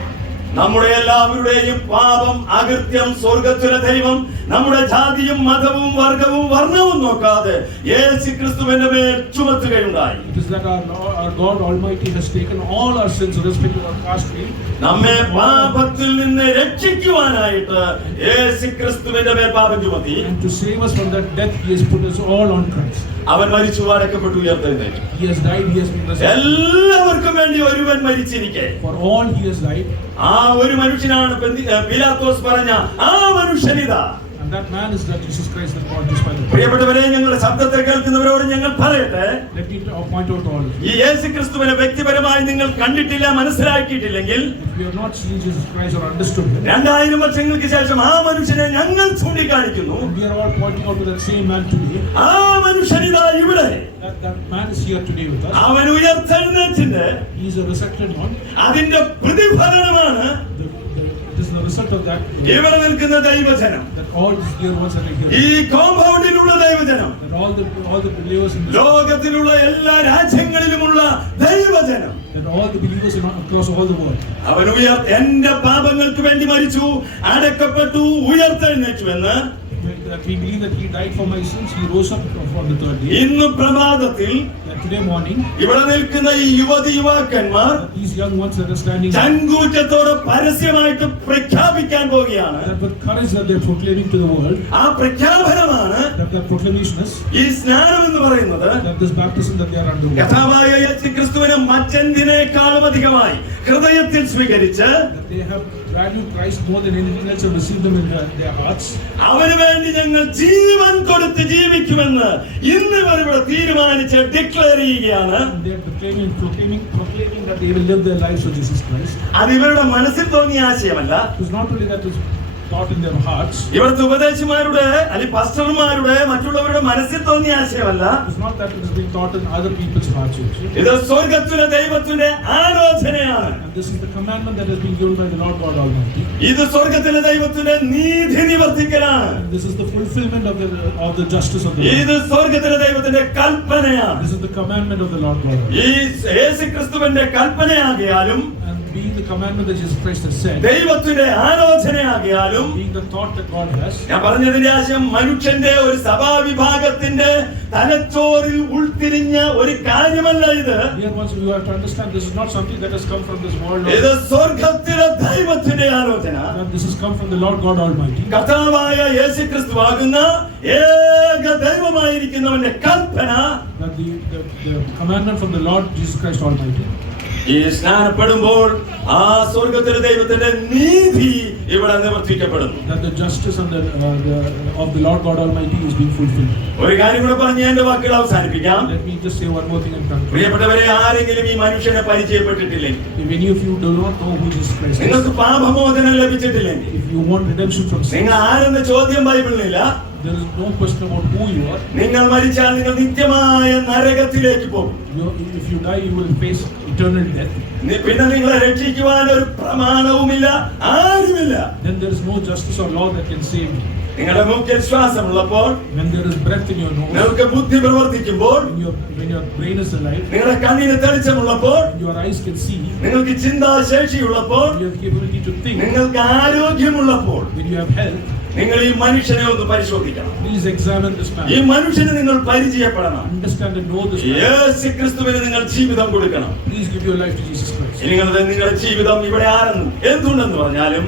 നമ്മുടെ എല്ലാവരുടെയും പാപം, അകൃത്യം, സ്വർഗത്തിലെ ദൈവം നമ്മുടെ ജാതിയും മതവും വർഗവും വർണ്ണവും നോക്കാതെ യേശുക്രിസ്തുവിന്റെ മേൽ ചുമത്തുകയുണ്ടായി. It is that our God Almighty has taken all our sins irrespective of caste, creed. നമ്മെ പാപത്തിൽ നിന്ന് രക്ഷിക്കുവാനായിട്ട് യേശുക്രിസ്തുവിന്റെ മേൽ പാപം ചുമത്തി. And to save us from that death, He has put us all on Christ. അവൻ മരിച്ചു, അടക്കപ്പെട്ടു, ഉയർത്തെഴുന്നേറ്റു. He has died, He has been resurrected. എല്ലാവർക്കും വേണ്ടി ഒരുവൻ മരിച്ചിരിക്കെ For all He has died. ആ ഒരു മനുഷ്യനാണ് പീലാത്തോസ് പറഞ്ഞ ആ മനുഷ്യനിതാ. And that man is that Jesus Christ, the God crucified. പ്രിയപ്പെട്ടവരെ, ഞങ്ങളുടെ ശബ്ദത്തെ കേൾക്കുന്നവരോട് ഞങ്ങൾ പറയട്ടെ, Let me point out to all of you. ഈ യേശുക്രിസ്തുവിനെ വ്യക്തിപരമായി നിങ്ങൾ കണ്ടിട്ടില്ല, മനസ്സിലാക്കിയിട്ടില്ലെങ്കിൽ, If you have not seen Jesus Christ or understood Him, 2000 വർഷങ്ങൾക്ക് ശേഷം ആ മനുഷ്യനെ ഞങ്ങൾ ചൂണ്ടിക്കാണിക്കുന്നു. and we are all pointing out to that same man today. ആ മനുഷ്യനിതാ ഇവിടെ. That man is here today with us. അവൻ ഉയർത്തെഴുന്നേറ്റിന്റെ He is a resurrected one. അതിന്റെ പ്രതിഫലനമാണ് It is the result of that. ഇവിടെ നിൽക്കുന്ന ദൈവജനം, That all these dear ones that are here. ഈ കോമ്പൗണ്ടിലുള്ള ദൈവജനം, That all the believers in this, ലോകത്തിലുള്ള എല്ലാ രാജ്യങ്ങളിലുമുള്ള ദൈവജനം, that all the believers across all the world. അവൻ എന്റെ പാപങ്ങൾക്ക് വേണ്ടി മരിച്ചു, അടക്കപ്പെട്ടു, ഉയർത്തെഴുന്നേറ്റു എന്ന് That we believe that He died for my sins. He rose up on the third day. ഇന്ന് പ്രഭാതത്തിൽ That today morning, ഇവിടെ നിൽക്കുന്ന ഈ യുവതിയുവാക്കന്മാർ that these young ones that are standing, ചങ്കൂറ്റത്തോടെ പരസ്യമായിട്ട് പ്രഖ്യാപിക്കാൻ പോവുകയാണ്. that with courage that they're proclaiming to the world, ആ പ്രഖ്യാപനമാണ് that proclamation is ഈ സ്നാനം എന്ന് പറയുന്നത്. that this baptism that they are undergoing. കഥാവായ യേശുക്രിസ്തുവിനെ മറ്റെന്തിനേക്കാളും അധികമായി ഹൃദയത്തിൽ സ്വീകരിച്ച് That they have valued Christ more than anything else and received them in their hearts. അവന് വേണ്ടി ഞങ്ങൾ ജീവൻ കൊടുത്ത് ജീവിക്കുമെന്ന് ഇന്ന് ഇവർ ഇവിടെ തീരുമാനിച്ച് ഡിക്ലെയർ ചെയ്യുകയാണ്. And they are proclaiming that they will live their lives for Jesus Christ. അത് ഇവരുടെ മനസ്സിൽ തോന്നിയ ആശയമല്ല. It is not only that it is thought in their hearts. ഇവിടുത്തെ ഉപദേശിമാരുടെ അല്ലെങ്കിൽ പാസ്റ്റർമാരുടെ മറ്റുള്ളവരുടെ മനസ്സിൽ തോന്നിയ ആശയമല്ല. It is not that it is being thought in other people's hearts also. ഇത് സ്വർഗത്തിലെ ദൈവത്തിന്റെ ആലോചനയാണ്. And this is the commandment that has been given by the Lord God Almighty. ഇത് സ്വർഗത്തിലെ ദൈവത്തിന്റെ നീതി നിവർത്തിക്കലാണ്. And this is the fulfillment of the justice of the Lord. ഇത് സ്വർഗത്തിലെ ദൈവത്തിന്റെ കൽപ്പനയാണ്. This is the commandment of the Lord God Almighty. ഈ യേശുക്രിസ്തുവിന്റെ കൽപ്പനയാകിയാലും And being the commandment that Jesus Christ has said, ദൈവത്തിന്റെ ആലോചനയാകിയാലും, being the thought that God has, ഞാൻ പറഞ്ഞതിന്റെ ആശയം മനുഷ്യന്റെ ഒരു സഭാവിഭാഗത്തിന്റെ തലച്ചോറിൽ ഉൾത്തിരിഞ്ഞ ഒരു കാര്യമല്ല ഇത്. dear ones, you have to understand this is not something that has come from this world. ഇത് സ്വർഗത്തിലെ ദൈവത്തിന്റെ ആലോചന. That this has come from the Lord God Almighty. കർത്താവായ യേശുക്രിസ്തുവാകുന്ന ഏക ദൈവമായിരിക്കുന്നവന്റെ കൽപ്പന, That the commandment from the Lord Jesus Christ Almighty. ഈ സ്നാനപ്പെടുമ്പോൾ ആ സ്വർഗത്തിലെ ദൈവത്തിന്റെ നീതി ഇവിടെ നിവർത്തിക്കപ്പെടുന്നു. That the justice and of the Lord God Almighty is being fulfilled. ഒരു കാര്യം കൂടെ പറഞ്ഞ് എന്റെ വാക്കുകൾ അവസാനിപ്പിക്കാം. Let me just say one more thing and conclude. പ്രിയപ്പെട്ടവരെ, ആരെങ്കിലും ഈ മനുഷ്യനെ പരിചയപ്പെട്ടിട്ടില്ലെങ്കിൽ, If any of you do not know who Jesus Christ is, നിങ്ങൾക്ക് പാപമോചനം ലഭിച്ചിട്ടില്ലെങ്കിൽ, if you want redemption from sin, നിങ്ങൾ ആരെന്ന ചോദ്യം ബൈബിളിലില്ല. there is no question about who you are. നിങ്ങൾ മരിച്ചാൽ നിങ്ങൾ നിത്യമായ നരകത്തിലേക്ക് പോകും. If you die, you will face eternal death. പിന്നെ നിങ്ങളെ രക്ഷിക്കുവാൻ ഒരു പ്രമാണവുമില്ല, ആരുമില്ല. Then there is no justice or law that can save you. നിങ്ങളുടെ മൂക്കിൽ ശ്വാസമുള്ളപ്പോൾ, When there is breath in your nose, നിങ്ങൾക്ക് ബുദ്ധി പ്രവർത്തിക്കുമ്പോൾ, when your brain is alive, നിങ്ങളുടെ കണ്ണിന് തെളിച്ചമുള്ളപ്പോൾ, when your eyes can see, നിങ്ങൾക്ക് ചിന്താശേഷിയുള്ളപ്പോൾ, when you have the ability to think, നിങ്ങൾക്ക് ആരോഗ്യമുള്ളപ്പോൾ, when you have health, നിങ്ങൾ ഈ മനുഷ്യനെ ഒന്ന് പരിശോധിക്കണം. please examine this ഈ man. മനുഷ്യനെ നിങ്ങൾ പരിചയപ്പെടണം. Understand and know this man. യേശുക്രിസ്തുവിന് നിങ്ങൾ ജീവിതം കൊടുക്കണം. Please give your life to Jesus Christ. നിങ്ങളുടെ ജീവിതം ഇവിടെ ആരെന്നും എന്തുണ്ടെന്ന് പറഞ്ഞാലും,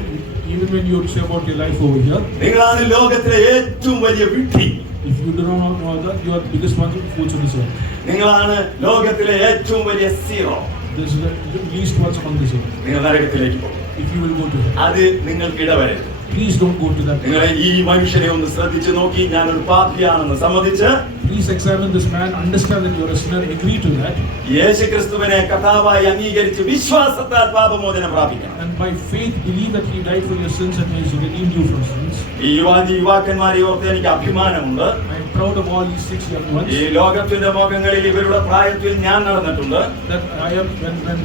Even when you say about your life over here, നിങ്ങളാണ് ലോകത്തിലെ ഏറ്റവും വലിയ വിഡ്ഢി. if you do not know that, you are the biggest one fools on this earth. നിങ്ങളാണ് ലോകത്തിലെ ഏറ്റവും വലിയ zero. This is the least ones among this earth. നിങ്ങൾ നരകത്തിലേക്ക് പോകും. If you will go to hell, അത് നിങ്ങൾക്ക് ഇടവരരുത്. please don't go to that. നിങ്ങളെ ഈ മനുഷ്യനെ ഒന്ന് ശ്രദ്ധിച്ചു നോക്കി, ഞാനൊരു പാപിയാണെന്ന് സമ്മതിച്ച്, Please examine this man, understand that you are a sinner, agree to that, യേശുക്രിസ്തുവിനെ കർത്താവായി അംഗീകരിച്ച് വിശ്വാസത്താൽ പാപമോചനം പ്രാപിക്കണം. and by faith believe that he died for your sins and he has redeemed you from sins. ഈ യുവാക്കന്മാരെ ഓർത്ത് എനിക്ക് അഭിമാനമുണ്ട്. I am proud of all these 6 young ones. ഈ ലോകത്തിന്റെ മുഖങ്ങളിൽ ഇവരുടെ പ്രായത്തിൽ ഞാൻ നടന്നിട്ടുണ്ട്. That I am, when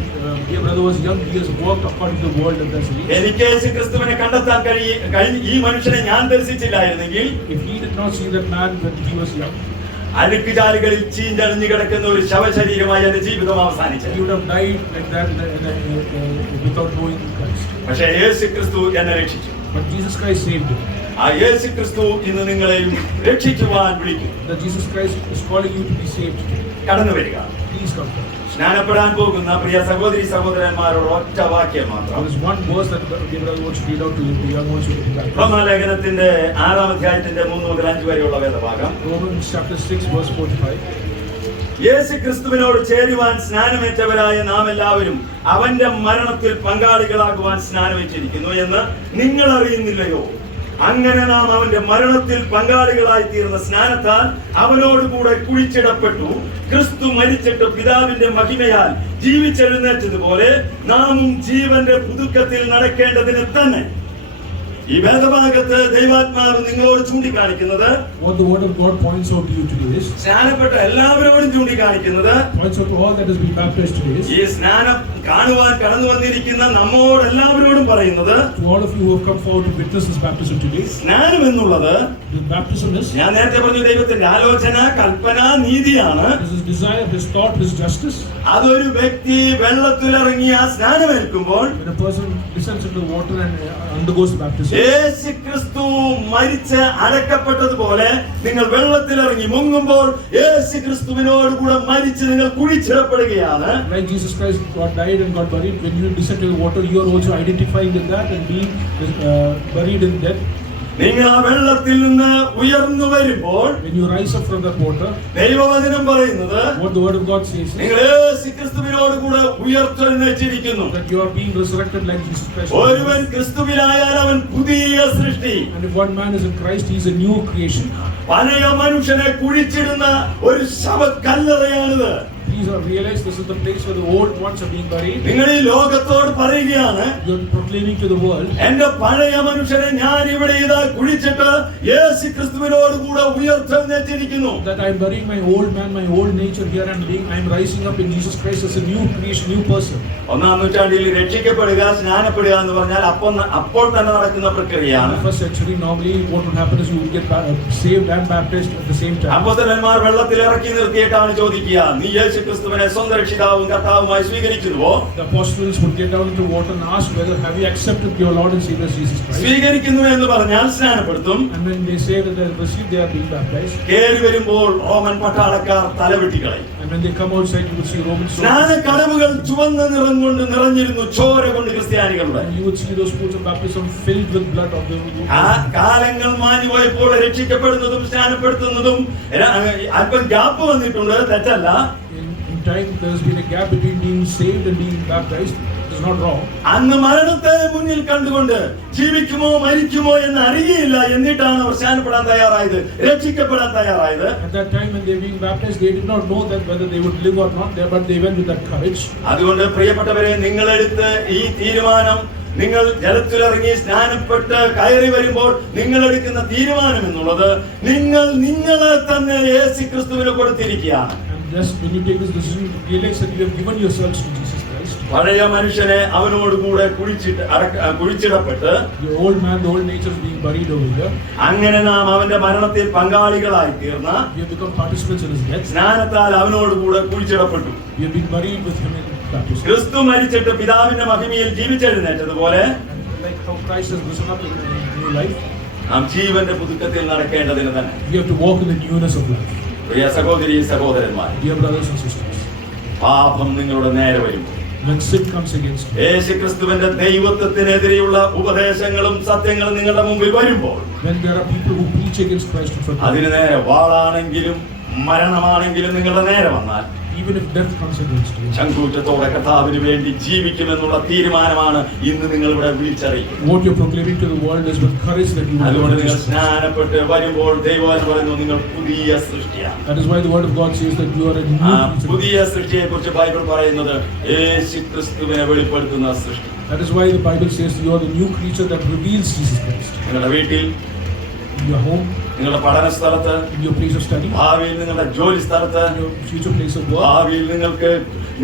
dear brother was young, he has walked according to the world and that's it. എനിക്ക് യേശുക്രിസ്തുവിനെ കണ്ടെത്താൻ ഈ മനുഷ്യനെ ഞാൻ ദർശിച്ചില്ലായിരുന്നെങ്കിൽ, If he did not see that man when he was young, അഴുക്കുചാലുകളിൽ ചീഞ്ഞളിഞ്ഞു കിടക്കുന്ന ഒരു ശവശരീരമായി എന്റെ ജീവിതം അവസാനിച്ചു. He would have died like that without knowing Christ. പക്ഷേ യേശു ക്രിസ്തു എന്നെ രക്ഷിച്ചു. But Jesus Christ saved him. ആ യേശു ക്രിസ്തു ഇന്ന് നിങ്ങളെയും രക്ഷിക്കുവാൻ വിളിക്കുന്നു. That Jesus Christ is calling you to be saved. കടന്നു വരിക. Please come. സ്നാനപ്പെടാൻ പോകുന്ന പ്രിയ സഹോദരി സഹോദരന്മാരോട് ഒറ്റ വാക്യം മാത്രം. There is one verse that the brother wants to read out to you. The young ones who are back. റോമാലേഖനത്തിന്റെ 6-ാം അധ്യായത്തിന്റെ 3 മുതൽ 5 വരെയുള്ള വേദഭാഗം. Romans chapter 6 verse 45. യേശു ക്രിസ്തുവിനോട് ചേരുവാൻ സ്നാനമേറ്റവരായ നാം എല്ലാവരും അവന്റെ മരണത്തിൽ പങ്കാളികളാകുവാൻ സ്നാനമേറ്റിരിക്കുന്നു എന്ന് നിങ്ങൾ അറിയുന്നില്ലയോ? അങ്ങനെ നാം അവന്റെ മരണത്തിൽ പങ്കാളികളായി തീർന്ന സ്നാനത്താൽ അവനോടുകൂടെ കുഴിച്ചിടപ്പെട്ടു. ക്രിസ്തു മരിച്ചിട്ട് പിതാവിന്റെ മഹിമയാൽ ജീവിച്ചെഴുന്നേറ്റതുപോലെ നാമും ജീവന്റെ പുതുക്കത്തിൽ നടക്കേണ്ടതിന് തന്നെ. ഈ വേദഭാഗത്ത് ദൈവാത്മാവ് നിങ്ങളോട് ചൂണ്ടിക്കാണിക്കുന്നത്, What the word of God points out to you today is, സ്നാനപ്പെട്ട എല്ലാവരോടും ചൂണ്ടിക്കാണിക്കുന്നത്, points out to all that has been baptized today is, ഈ സ്നാനം കാണുവാൻ കടന്നു വന്നിരിക്കുന്ന നമ്മോട് എല്ലാവരോടും പറയുന്നത്, to all of you who have come forward to witness this baptism today, സ്നാനം എന്നുള്ളത്, the baptism is, ഞാൻ നേരത്തെ പറഞ്ഞു, ദൈവത്തിന്റെ ആലോചന, കൽപ്പന, നീതിയാണ്. is his desire, his thought, his justice. അതൊരു വ്യക്തി വെള്ളത്തിലിറങ്ങി ആ സ്നാനമേൽക്കുമ്പോൾ When a person descends into the water and undergoes the baptism, യേശു ക്രിസ്തു മരിച്ച് അടക്കപ്പെട്ടതുപോലെ നിങ്ങൾ വെള്ളത്തിലിറങ്ങി മുങ്ങുമ്പോൾ യേശു ക്രിസ്തുവിനോട് കൂടെ മരിച്ച് നിങ്ങൾ കുഴിച്ചിടപ്പെടുകയാണ്. like Jesus Christ got died and got buried, when you descend to the water, you are also identifying with that and being buried in death. നിങ്ങൾ ആ വെള്ളത്തിൽ നിന്ന് ഉയർന്നു വരുമ്പോൾ, When you rise up from that water, ദൈവവചനം പറയുന്നത്, what the word of God says is നിങ്ങൾ യേശു ക്രിസ്തുവിനോട് കൂടെ ഉയർത്തെഴുന്നേറ്റിരിക്കുന്നു. that you are being resurrected like Jesus Christ. ഒരുവൻ ക്രിസ്തുവിലായാൽ അവൻ പുതിയ സൃഷ്ടി. And if one man is in Christ, he is a new creation. പഴയ മനുഷ്യനെ കുഴിച്ചിടുന്ന ഒരു ശവക്കല്ലറയാണിത്. Please realize this is the place where the old ones are being buried. നിങ്ങൾ ഈ ലോകത്തോട് പറയുകയാണ്, You are proclaiming to the world എന്റെ പഴയ മനുഷ്യനെ ഞാൻ ഇവിടെ ഇതാ കുഴിച്ചിട്ട് യേശു ക്രിസ്തുവിനോട് കൂടെ ഉയർത്തെഴുന്നേറ്റിരിക്കുന്നു. that I am burying my old man, my old nature here, and I am rising up in Jesus Christ as a new creation, new person. 1-ാം നൂറ്റാണ്ടിൽ രക്ഷിക്കപ്പെടുക, സ്നാനപ്പെടുക എന്ന് പറഞ്ഞാൽ അപ്പോൾ തന്നെ നടക്കുന്ന In പ്രക്രിയയാണ്. the first century, normally what would happen is you would get saved and baptized at the same time. അപ്പോസ്തലന്മാർ വെള്ളത്തിൽ ഇറക്കി നിർത്തിയിട്ടാണ് ചോദിക്കുക, നീ യേശു ക്രിസ്തുവിനെ സ്വന്തം രക്ഷിതാവും കർത്താവുമായി സ്വീകരിക്കുന്നുവോ? The apostles would get down into water and ask whether have you accepted your Lord and Savior Jesus Christ. സ്വീകരിക്കുന്നു എന്ന് പറഞ്ഞാൽ സ്നാനപ്പെടുത്തും. And when they say that they have received, they are being baptized. കേറി വരുമ്പോൾ റോമൻ പട്ടാളക്കാർ തലവെട്ടിക്കളയും. And when they come outside, you would see Roman soldiers. സ്നാനക്കടവുകൾ ചുവന്ന നിറം കൊണ്ട് നിറഞ്ഞിരുന്നു, ചോര കൊണ്ട് ക്രിസ്ത്യാനികളുടെ. And you would see those pools of baptism filled with blood of the കാലങ്ങൾ മാഞ്ഞുപോയപ്പോൾ രക്ഷിക്കപ്പെടുന്നതും സ്നാനപ്പെടുത്തുന്നതും അല്പം ഗ്യാപ്പ് വന്നിട്ടുണ്ട്, തെറ്റല്ല. In time, there has been a gap between being saved and being baptized. It is not wrong. അന്ന് മരണത്തെ മുന്നിൽ കണ്ടുകൊണ്ട് ജീവിക്കുമോ മരിക്കുമോ എന്ന് അറിയില്ല, എന്നിട്ടാണ് അവർ സ്നാനപ്പെടാൻ തയ്യാറായത്, രക്ഷിക്കപ്പെടാൻ തയ്യാറായത്. At that time when they were being baptized, they did not know that whether they would live or not, but they went with that courage. അതുകൊണ്ട് പ്രിയപ്പെട്ടവരെ, നിങ്ങളെടുത്ത് ഈ തീരുമാനം, നിങ്ങൾ ജലത്തിലിറങ്ങി സ്നാനപ്പെട്ട് കയറി വരുമ്പോൾ നിങ്ങൾ എടുക്കുന്ന തീരുമാനം എന്നുള്ളത് നിങ്ങൾ നിങ്ങളെ തന്നെ യേശു ക്രിസ്തുവിന് കൊടുത്തിരിക്കുകയാണ്. And just when you take this decision, realize that you have given yourselves to Jesus Christ. പഴയ മനുഷ്യനെ അവനോടുകൂടെ കുഴിച്ചിടപ്പെട്ട് The old man, the old nature is being buried over here. അങ്ങനെ നാം അവന്റെ മരണത്തിൽ പങ്കാളികളായി തീർന്ന, We have become participants in his death. സ്നാനത്താൽ അവനോടുകൂടെ കുഴിച്ചിടപ്പെട്ടു. We have been buried with him in baptism. ക്രിസ്തു മരിച്ചിട്ട് പിതാവിന്റെ മഹിമയിൽ ജീവിച്ചെഴുന്നേറ്റതുപോലെ And like how Christ has risen up in new life, നാം ജീവന്റെ പുതുക്കത്തിൽ നടക്കേണ്ടതിന് തന്നെ. we have to walk in the newness of life. പ്രിയ സഹോദരി സഹോദരന്മാർ, Dear brothers and sisters, പാപം നിങ്ങളുടെ നേരെ വരും. when sin comes against you, യേശു ക്രിസ്തുവിന്റെ ദൈവത്വത്തിനെതിരെയുള്ള ഉപദേശങ്ങളും സത്യങ്ങളും നിങ്ങളുടെ മുമ്പിൽ വരുമ്പോൾ, when there are people who preach against Christ in front of you, അതിന് നേരെ വാളാണെങ്കിലും മരണമാണെങ്കിലും നിങ്ങളുടെ നേരെ വന്നാൽ, even if death comes against you, ചങ്കൂറ്റത്തോടെ കർത്താവിന് വേണ്ടി ജീവിക്കുമെന്നുള്ള തീരുമാനമാണ് ഇന്ന് നിങ്ങൾ ഇവിടെ വിളിച്ചറിയിക്കുന്നത്. what you're proclaiming to the world is with courage that you will അതുകൊണ്ട് do നിങ്ങൾ this. സ്നാനപ്പെട്ട് വരുമ്പോൾ ദൈവം പറയുന്നു, നിങ്ങൾ പുതിയ സൃഷ്ടിയാണ്. That is why the word of God says that you are a new ആ creature. പുതിയ സൃഷ്ടിയെ കുറിച്ച് ബൈബിൾ പറയുന്നത് യേശു ക്രിസ്തുവിനെ വെളിപ്പെടുത്തുന്ന സൃഷ്ടി. That is why the Bible says you are the new creature that reveals Jesus Christ. നിങ്ങളുടെ വീട്ടിൽ, In your home, നിങ്ങളുടെ പഠന സ്ഥലത്ത്, in your place of study, ഭാവിയിൽ നിങ്ങളുടെ ജോലി സ്ഥലത്ത്, in your future place of work, ഭാവിയിൽ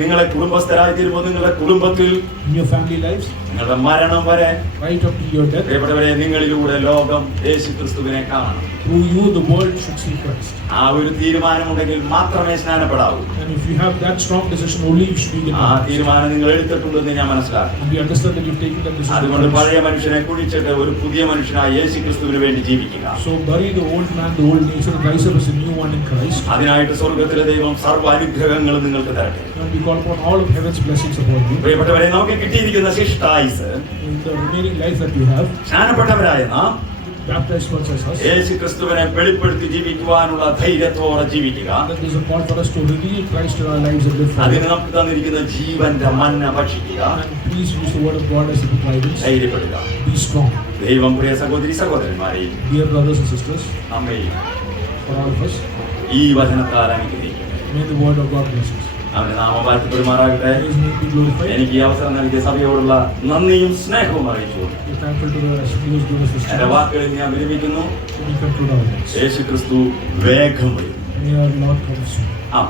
നിങ്ങളെ കുടുംബസ്ഥരായി തീരുമ്പോൾ നിങ്ങളുടെ കുടുംബത്തിൽ, in your family lives, നിങ്ങളുടെ മരണം വരെ, right up to your death. പ്രിയപ്പെട്ടവരെ, നിങ്ങളിലൂടെ ലോകം യേശു ക്രിസ്തുവിനെ കാണണം. through you the world should see Christ. ആ ഒരു തീരുമാനമുണ്ടെങ്കിൽ മാത്രമേ സ്നാനപ്പെടാവൂ. And if you have that strong decision, only you should be ആ തീരുമാനം നിങ്ങൾ എടുത്തിട്ടുണ്ടെന്ന് ഞാൻ മനസ്സിലാക്കി. And we understand that you've taken that decision. അതുകൊണ്ട് പഴയ മനുഷ്യനെ കുഴിച്ചിട്ട് ഒരു പുതിയ മനുഷ്യനായ യേശുക്രിസ്തുവിന് വേണ്ടി ജീവിക്കുക. So bury the old man, the old nature, and rise up as a new one in Christ. അതിനായിട്ട് സ്വർഗ്ഗത്തിലെ ദൈവം സർവ്വ അനുഗ്രഹങ്ങളും നിങ്ങൾക്ക് തരട്ടെ. And we call upon all of heaven's blessings upon you. പ്രിയപ്പെട്ടവരെ, നമുക്ക് കിട്ടിയിരിക്കുന്ന ശിഷ്ടായുസ് In the remaining life that you have, സ്നാനപ്പെട്ടവരായ നാം baptized ones as us. യേശുക്രിസ്തുവിനെ വെളിപ്പെടുത്തി ജീവിക്കുവാനുള്ള ധൈര്യത്തോടെ ജീവിക്കുക. That is a call for us to reveal Christ in our lives and live for അതിന് Him. നമുക്ക് തന്നിരിക്കുന്ന ജീവന്റെ മന്ന ഭക്ഷിക്കുക. And please use the word of God as the guidance. ധൈര്യപ്പെടുക. Be strong. ദൈവം പ്രിയ സഹോദരി സഹോദരന്മാരെയും Dear brothers and sisters, അമ്മയും for all of us, ഈ വചനത്താൽ അനുഗ്രഹിക്കട്ടെ. may the word of God bless us. അവന്റെ നാമം വാഴ്ത്തപ്പെടുമാറാകട്ടെ. May His name be glorified. എനിക്ക് ഈ അവസരം നൽകിയ സഭയോടുള്ള നന്ദിയും സ്നേഹവും അറിയിച്ചു. We're thankful to the Assemblies given us this എന്റെ chance. വാക്കുകളിൽ ഞാൻ വിരമിക്കുന്നു. We conclude our words. യേശുക്രിസ്തു വേഗം വരും. May our Lord come soon. ആ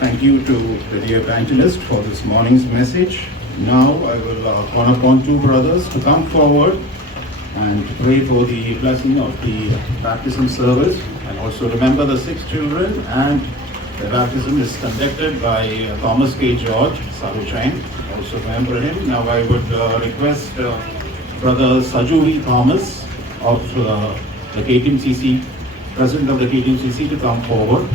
Thank you to the dear evangelist for this morning's message. Now I will call upon two brothers to come forward and to pray for the blessing of the baptism service. And also remember the 6 children, and the baptism is conducted by Thomas K. George Saruchain. Also remember him. Now I would request Brother Saju V. Thomas of the KTMCC, President of the KTMCC, to come forward.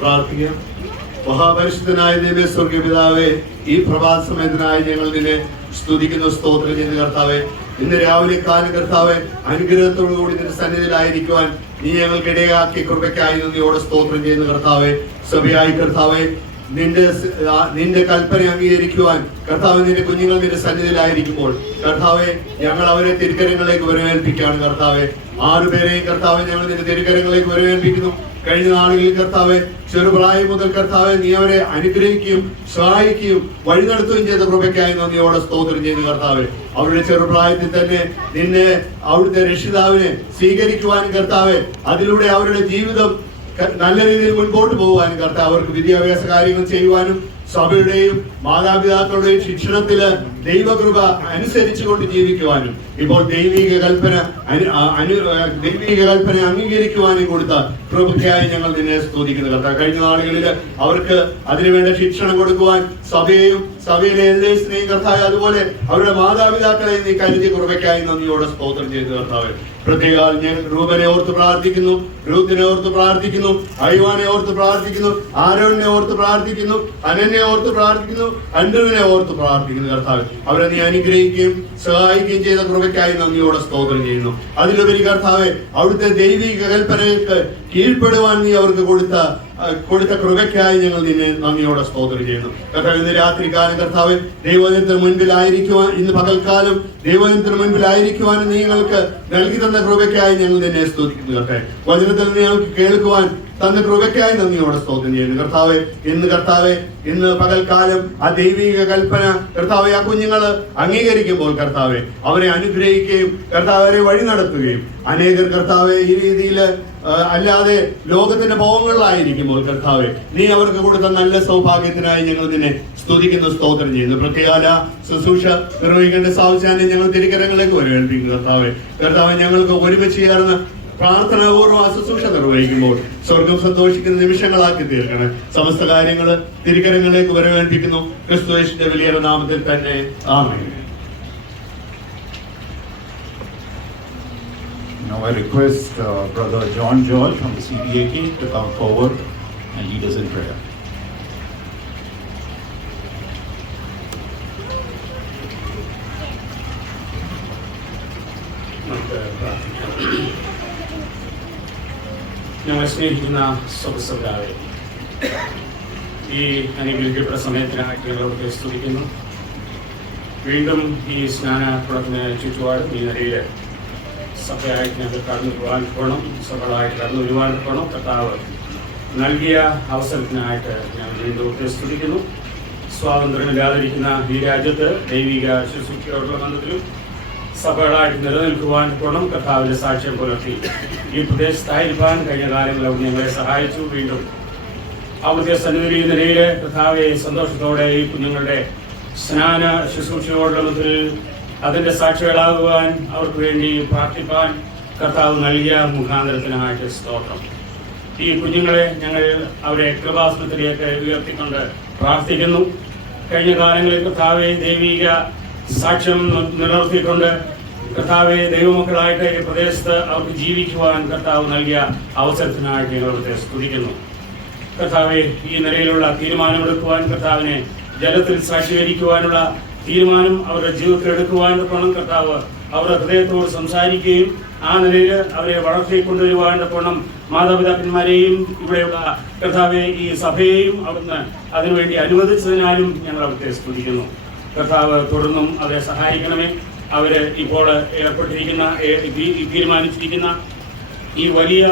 പ്രാർത്ഥിക്കാം. മഹാപരിശുദ്ധനായ ദൈവമേ, സ്വർഗ്ഗപിതാവേ, ഈ പ്രഭാത സമയത്തിനായി ഞങ്ങൾ നിന്നെ സ്തുതിക്കുന്നു, സ്തോത്രം ചെയ്യുന്ന കർത്താവേ. ഇന്ന് രാവിലെ കാലം കർത്താവേ, അനുഗ്രഹത്തോടുകൂടി നിന്റെ സന്നിധിയിലായിരിക്കുവാൻ നീ ഞങ്ങൾക്ക് ഇടയാക്കിയ കൃപയ്ക്കായി നന്ദിയോടെ സ്തോത്രം ചെയ്യുന്ന കർത്താവേ. സഭയായി കർത്താവേ, നിന്റെ കൽപ്പന അംഗീകരിക്കുവാൻ കർത്താവ് നിന്റെ കുഞ്ഞുങ്ങൾ നിന്റെ സന്നിധിയിലായിരിക്കുമ്പോൾ കർത്താവെ, ഞങ്ങൾ അവരെ തിരുക്കരങ്ങളിലേക്ക് വരവേൽപ്പിക്കുകയാണ് കർത്താവെ. 6 പേരെയും കർത്താവെ ഞങ്ങൾ നിന്റെ തിരുക്കരങ്ങളിലേക്ക് വരവേൽപ്പിക്കുന്നു. കഴിഞ്ഞ നാളുകളിൽ കർത്താവെ, ചെറുപ്രായം മുതൽ കർത്താവെ നീ അവരെ അനുഗ്രഹിക്കുകയും സഹായിക്കുകയും വഴി നടത്തുകയും ചെയ്ത കൃപയ്ക്കായി നന്ദിയോടെ സ്തോത്രം ചെയ്യുന്ന കർത്താവെ. അവരുടെ ചെറുപ്രായത്തിൽ തന്നെ നിന്നെ, അവിടുത്തെ രക്ഷിതാവിനെ സ്വീകരിക്കുവാനും കർത്താവെ, അതിലൂടെ അവരുടെ ജീവിതം നല്ല രീതിയിൽ മുൻപോട്ട് പോകുവാനും കർത്താവ് അവർക്ക് വിദ്യാഭ്യാസ കാര്യങ്ങൾ ചെയ്യുവാനും സഭയുടെയും മാതാപിതാക്കളുടെയും ശിക്ഷണത്തില് ദൈവകൃപ അനുസരിച്ചുകൊണ്ട് ജീവിക്കുവാനും ഇപ്പോൾ ദൈവിക കൽപ്പന അംഗീകരിക്കുവാനും കൊടുത്ത കൃപയ്ക്കായി ഞങ്ങൾ നിന്നെ സ്തുതിക്കുന്നു കർത്താവ്. കഴിഞ്ഞ നാളുകളിൽ അവർക്ക് അതിനുവേണ്ട ശിക്ഷണം കൊടുക്കുവാൻ സഭയിലെ എൽഡേഴ്സിനെയും കർത്താവ്, അതുപോലെ അവരുടെ മാതാപിതാക്കളെയും നീ കരുതിയ കൃപയ്ക്കായി നന്ദിയോടെ സ്തോത്രം ചെയ്തു കർത്താവ്. പ്രത്യേകം ഞാൻ രൂപനെ ഓർത്ത് പ്രാർത്ഥിക്കുന്നു, രൂത്തിനെ ഓർത്ത് പ്രാർത്ഥിക്കുന്നു, അയ്വാനെ ഓർത്ത് പ്രാർത്ഥിക്കുന്നു, ആരോണിനെ ഓർത്ത് പ്രാർത്ഥിക്കുന്നു, അനന്യെ ഓർത്ത് പ്രാർത്ഥിക്കുന്നു, അൻഡ്രുവിനെ ഓർത്ത് പ്രാർത്ഥിക്കുന്നു കർത്താവ്. അവരെ നീ അനുഗ്രഹിക്കുകയും സഹായിക്കുകയും ചെയ്ത കൃപയ്ക്കായി നന്ദിയോടെ സ്തോത്രം ചെയ്യുന്നു. അതിലുപരി കർത്താവെ, അവിടുത്തെ ദൈവിക കൽപ്പനകൾക്ക് കീഴ്പ്പെടുവാൻ നീ അവർക്ക് കൊടുത്ത കൃപയ്ക്കായി ഞങ്ങൾ നിന്നെ നന്ദിയോടെ സ്തോത്രം ചെയ്യുന്നു കർത്താവ്. ഇന്ന് രാത്രികാലം കർത്താവ് ദൈവജനത്തിന് മുൻപിലായിരിക്കുവാൻ, ഇന്ന് പകൽക്കാലം ദൈവജനത്തിന് മുൻപിലായിരിക്കുവാനും നീ ഞങ്ങൾക്ക് നൽകി തന്ന കൃപയ്ക്കായി ഞങ്ങൾ നിന്നെ സ്തുതിക്കുന്നു കർത്താവ്. വചനത്തിൽ ഞങ്ങൾക്ക് കേൾക്കുവാൻ തന്ന കൃപയ്ക്കായി നന്ദിയോടെ സ്തോത്രം ചെയ്യുന്നു കർത്താവെ. ഇന്ന് പകൽക്കാലം ആ ദൈവിക കൽപ്പന കർത്താവെ ആ കുഞ്ഞുങ്ങള് അംഗീകരിക്കുമ്പോൾ കർത്താവെ അവരെ അനുഗ്രഹിക്കുകയും കർത്താവരെ വഴി നടത്തുകയും അനേകർ കർത്താവെ ഈ രീതിയിൽ അല്ലാതെ ലോകത്തിന്റെ ഭവങ്ങളിലായിരിക്കുമ്പോൾ കർത്താവെ നീ അവർക്ക് കൊടുത്ത നല്ല സൗഭാഗ്യത്തിനായി ഞങ്ങൾ നിന്നെ സ്തുതിക്കുന്നു, സ്തോത്രം ചെയ്യുന്നു. പ്രത്യേക ശുശ്രൂഷ നിർവഹിക്കേണ്ട സാവധാനം ഞങ്ങൾ തിരികരങ്ങളിലേക്ക് വരവേൽപ്പിക്കുന്നു കർത്താവെ. ഞങ്ങൾക്ക് ഒരുമിച്ച് ചേർന്ന് പ്രാർത്ഥനാപൂർവ്വം ആ ശുശ്രൂഷ നിർവഹിക്കുമ്പോൾ സ്വർഗം സന്തോഷിക്കുന്ന നിമിഷങ്ങളാക്കി തീർക്കണം. സമസ്ത കാര്യങ്ങൾ തിരികരങ്ങളിലേക്ക് വരവേൽപ്പിക്കുന്നു ക്രിസ്തുയേശുവിന്റെ വലിയ നാമത്തിൽ തന്നെ, ആമേൻ. Now I request Brother John George from the CBAK to come forward and lead us in prayer. ഞങ്ങളെ സ്നേഹിക്കുന്ന സ്വതസ്വരാവെ, ഈ അനുഗ്രഹിക്കപ്പെട്ട സമയത്തിനായിട്ട് ഞങ്ങളോട് സ്തുതിക്കുന്നു. വീണ്ടും ഈ സ്നാനക്കുളത്തിന് ചുറ്റുപാടും ഈ നിലയിൽ സഭയായിട്ട് ഞങ്ങൾ കടന്നു പോകണം, സഭകളായിട്ട് കടന്നു വരുവാൻ കർത്താവ് നൽകിയ അവസരത്തിനായിട്ട് ഞങ്ങൾ വീണ്ടും സ്തുതിക്കുന്നു. സ്വാതന്ത്ര്യമില്ലാതിരിക്കുന്ന ഈ രാജ്യത്ത് ദൈവിക ശുശ്രൂഷയോടുള്ള ബന്ധത്തിലും സഭകളായിട്ട് നിലനിൽക്കുവാൻ കർത്താവിന്റെ സാക്ഷ്യം പുലർത്തി ഈ പ്രദേശത്തായിരിക്കാൻ കഴിഞ്ഞ കാലങ്ങളിൽ ഞങ്ങളെ സഹായിച്ചു. വീണ്ടും അവിടുത്തെ സന്നിധി നിലയിൽ കർത്താവെ സന്തോഷത്തോടെ ഈ കുഞ്ഞുങ്ങളുടെ സ്നാന ശുശ്രൂഷയോടുള്ള ബന്ധത്തിൽ അതിന്റെ സാക്ഷികളാകുവാൻ അവർക്ക് വേണ്ടി പ്രാർത്ഥിപ്പാൻ കർത്താവ് നൽകിയ മുഖാന്തരത്തിനായിട്ട് സ്തോത്രം. ഈ കുഞ്ഞുങ്ങളെ ഞങ്ങൾ അവരെ കൃപാസനത്തിലേക്ക് ഉയർത്തിക്കൊണ്ട് പ്രാർത്ഥിക്കുന്നു. കഴിഞ്ഞ കാലങ്ങളിൽ കർത്താവെ ദൈവിക സാക്ഷ്യം നിലനിർത്തിക്കൊണ്ട് കർത്താവെ ദൈവമക്കളായിട്ട് ഈ പ്രദേശത്ത് അവർക്ക് ജീവിക്കുവാൻ കർത്താവ് നൽകിയ അവസരത്തിനായിട്ട് ഞങ്ങളെ സ്തുതിക്കുന്നു. കർത്താവെ ഈ നിലയിലുള്ള തീരുമാനമെടുക്കുവാൻ കർത്താവിനെ ജലത്തിൽ സാക്ഷീകരിക്കുവാനുള്ള തീരുമാനം അവരുടെ ജീവിതത്തിൽ എടുക്കുവാൻ കർത്താവ് അവരുടെ ഹൃദയത്തോട് സംസാരിക്കുകയും ആ നിലയിൽ അവരെ വളർത്തിക്കൊണ്ടുവരുവാൻ മാതാപിതാക്കന്മാരെയും ഇവിടെയുള്ള കർത്താവെ ഈ സഭയെയും അവിടുന്ന് അതിനുവേണ്ടി അനുവദിച്ചതിനാലും ഞങ്ങൾ അവിടുത്തെ സ്തുതിക്കുന്നു. കർത്താവ് തുടർന്നും അവരെ സഹായിക്കണമേ. അവര് ഇപ്പോൾ ഏർപ്പെട്ടിരിക്കുന്ന തീരുമാനിച്ചിരിക്കുന്ന ഈ വലിയ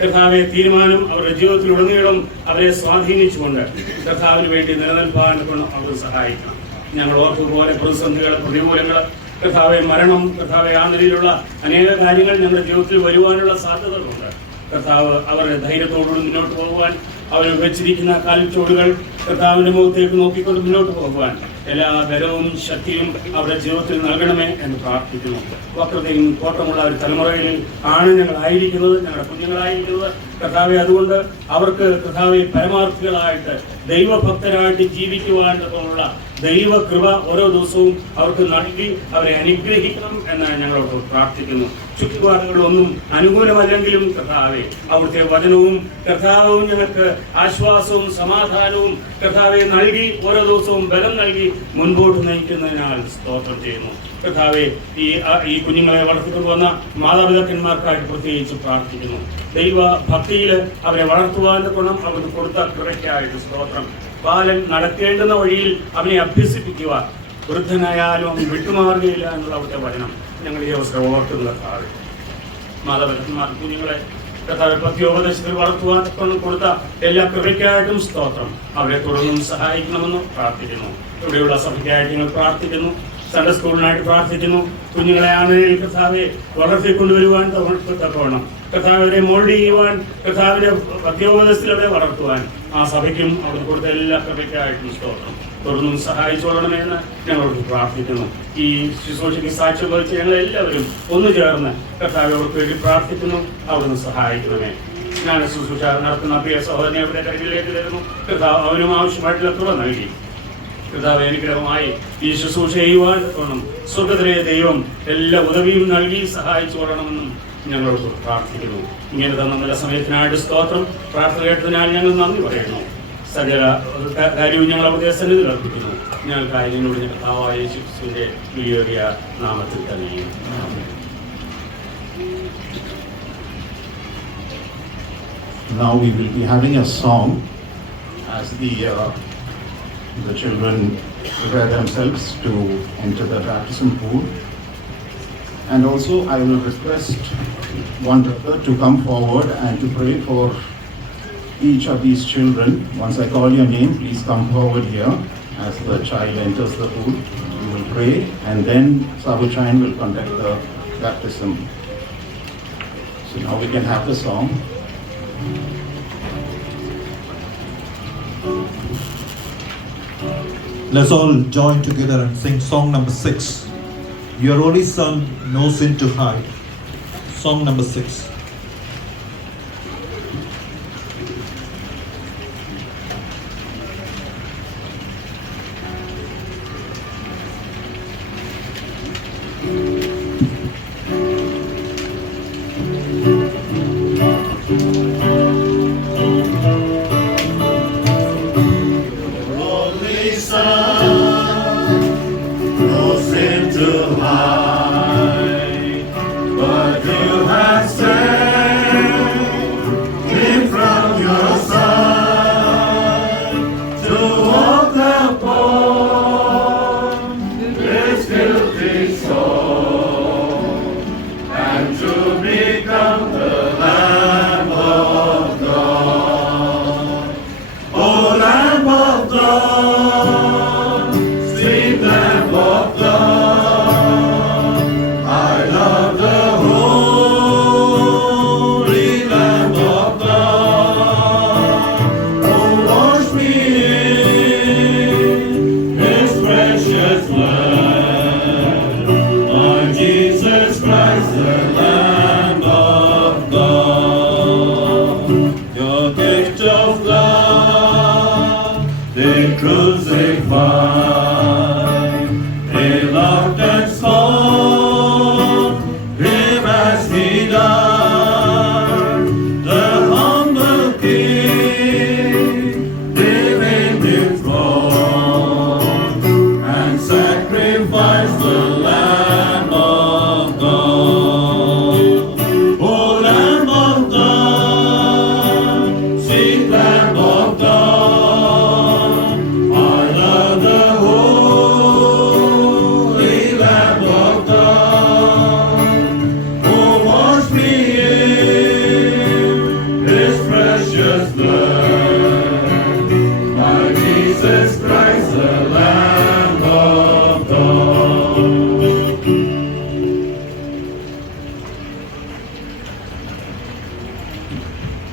കർത്താവെ തീരുമാനം അവരുടെ ജീവിതത്തിലുടനീളം അവരെ സ്വാധീനിച്ചുകൊണ്ട് കർത്താവിന് വേണ്ടി നിലനിൽപ്പാൻ അവർ സഹായിക്കണം. ഞങ്ങൾ ഓർത്തുപോലെ പ്രതിസന്ധികൾ, പ്രതികൂലങ്ങൾ, കർത്താവെ മരണം, കർത്താവെ ആ നിലയിലുള്ള അനേക കാര്യങ്ങൾ ഞങ്ങളുടെ ജീവിതത്തിൽ വരുവാനുള്ള സാധ്യതകളുണ്ട്. കർത്താവ് അവരുടെ ധൈര്യത്തോടുകൂടി മുന്നോട്ട് പോകുവാൻ, അവർ വെച്ചിരിക്കുന്ന കാൽച്ചോടുകൾ കർത്താവിന്റെ മുഖത്തേക്ക് നോക്കിക്കൊണ്ട് മുന്നോട്ട് പോകുവാൻ എല്ലാ ബലവും ശക്തിയും അവരുടെ ജീവിതത്തിൽ നൽകണമേ എന്ന് പ്രാർത്ഥിക്കുന്നു. വക്രതയും കോട്ടമുള്ള ഒരു തലമുറയിൽ ആണ് ഞങ്ങളായിരിക്കുന്നത്, ഞങ്ങളുടെ കുഞ്ഞുങ്ങളായിരിക്കുന്നത്. കർത്താവെ അതുകൊണ്ട് അവർക്ക് കർത്താവെ പരമാർത്ഥികളായിട്ട് ദൈവഭക്തരായിട്ട് ജീവിക്കുവാൻ ഉള്ള ദൈവകൃപ ഓരോ ദിവസവും അവർക്ക് നൽകി അവരെ അനുഗ്രഹിക്കണം എന്ന് ഞങ്ങളോട് പ്രാർത്ഥിക്കുന്നു. ചുറ്റുപാടുകളൊന്നും അനുകൂലമല്ലെങ്കിലും കർത്താവെ അവിടുത്തെ വചനവും കർത്താവും ഞങ്ങൾക്ക് ആശ്വാസവും സമാധാനവും കർത്താവെ നൽകി ഓരോ ദിവസവും ബലം നൽകി മുൻപോട്ട് നയിക്കുന്നതിനാൽ സ്തോത്രം ചെയ്യുന്നു. കർത്താവെ ഈ കുഞ്ഞുങ്ങളെ വളർത്തിക്കൊണ്ടുവന്ന മാതാപിതാക്കന്മാർക്കായിട്ട് പ്രത്യേകിച്ച് പ്രാർത്ഥിക്കുന്നു. ദൈവ ഭക്തിയിൽ അവരെ വളർത്തുവാൻ അവർക്ക് കൊടുത്ത കൃപയ്ക്കായിട്ട് സ്തോത്രം. ബാലൻ നടക്കേണ്ടുന്ന വഴിയിൽ അവനെ അഭ്യസിപ്പിക്കുക, വൃദ്ധനായാലും അവൻ വിട്ടുമാറുകയില്ല എന്നുള്ള അവിടുത്തെ വചനം ഞങ്ങൾ ഈ അവസരം ഓർക്കുന്ന കർത്താവ്. മാതാപിതാക്കന്മാർ കുഞ്ഞുങ്ങളെ കർത്താവ് പത്യോപദേശത്തിൽ വളർത്തുവാൻ കൊടുത്ത എല്ലാ കൃപയ്ക്കായിട്ടും സ്തോത്രം. അവരെ തുടർന്നും സഹായിക്കണമെന്ന് പ്രാർത്ഥിക്കുന്നു. ഇവിടെയുള്ള സഭയ്ക്കായിട്ട് ഞങ്ങൾ പ്രാർത്ഥിക്കുന്നു. സൺഡേ സ്കൂളിനായിട്ട് പ്രാർത്ഥിക്കുന്നു. കുഞ്ഞുങ്ങളെ ആ നിലയിൽ കർത്താവെ വളർത്തിക്കൊണ്ടുവരുവാൻ തക്കവണ്ണം കർത്താവിനെ മോൾഡ് ചെയ്യുവാൻ, കർത്താവിന്റെ പത്യോപദേശത്തിൽ അവരെ വളർത്തുവാൻ ആ സഭയ്ക്കും അവർ കൊടുത്ത എല്ലാ കൃപയ്ക്കായിട്ടും സ്തോത്രം. തുടർന്നും സഹായിച്ചോളണമെന്ന് ഞങ്ങളോട് പ്രാർത്ഥിക്കുന്നു. ഈ ശുശ്രൂഷയ്ക്ക് സാക്ഷ്യം വഹിച്ച് ഞങ്ങളെല്ലാവരും ഒന്നു ചേർന്ന് കർത്താവ് അവർക്ക് വേണ്ടി പ്രാർത്ഥിക്കുന്നു. അവിടുന്ന് സഹായിക്കണമേ. ഞാൻ ശുശ്രൂഷ നടത്തുന്ന പ്രിയ സഹോദരനെ അവരുടെ കരുവിലേക്ക് തരുന്നു. കർത്താവ് അവനും ആവശ്യമായിട്ടുള്ള തുറ നൽകി കർത്താവ് അനുഗ്രഹമായി ഈ ശുശ്രൂഷ ചെയ്യുവാൻ സ്വർഗ്ഗത്തിലെ ദൈവം എല്ലാ ഉദവിയും നൽകി സഹായിച്ചു കൊള്ളണമെന്നും ഞങ്ങളോട് പ്രാർത്ഥിക്കുന്നു. ഇങ്ങനെ തന്ന നല്ല സമയത്തിനായിട്ട് സ്തോത്രം. പ്രാർത്ഥന കേട്ടതിനാൽ ഞങ്ങൾ നന്ദി പറയുന്നു. സകല കാര്യവും ഞങ്ങൾ അവിടെ സന്നിധിയിൽ അർപ്പിക്കുന്നു. ഞങ്ങൾക്കായി നിന്നോട് ഞങ്ങൾ കർത്താവായ യേശുവിന്റെ വിലയേറിയ നാമത്തിൽ തന്നെ. Now we will be having a song as the children prepare themselves to enter the baptism pool. And also I will request one brother to come forward and to pray for each of these children. Once I call your name, please come forward here as the child enters the pool. We will pray and then Sabu Chain will conduct the baptism. So now we can have the song. Let's all join together and sing song number 6. Your only son, no sin to hide. Song number 6.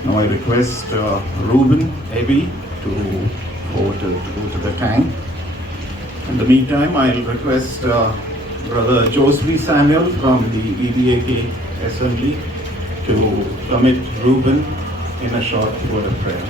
Now I request Reuben Abbey to go to the tank. In the meantime, I'll request Brother Joseph Samuel from the EBAK Assembly to commit Reuben in a short word of prayer.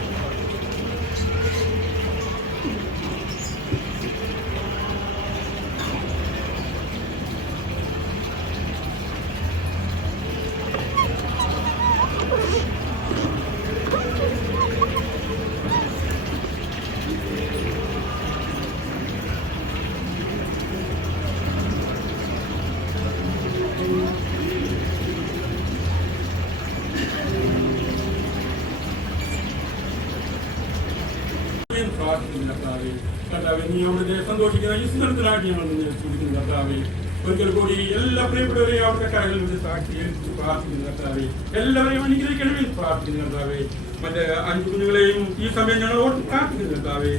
സന്തോഷിക്കുന്ന ഈ സുന്ദരത്തിലായിട്ട് ഞങ്ങൾ ചോദിക്കുന്നു കർത്താവേ. ഒരിക്കൽ കൂടി എല്ലാ പ്രിയപ്പെട്ടവരെയും അവരുടെ കരകളിൽ വെച്ച് സാക്ഷി പ്രാർത്ഥിക്കുന്നു കർത്താവേ. എല്ലാവരെയും അനുഗ്രഹിക്കണമെന്ന് പ്രാർത്ഥിക്കുന്നു കർത്താവേ. മറ്റ് 5 കുഞ്ഞുങ്ങളെയും ഈ സമയം ഞങ്ങളോട് പ്രാർത്ഥിക്കുന്നു കർത്താവേ.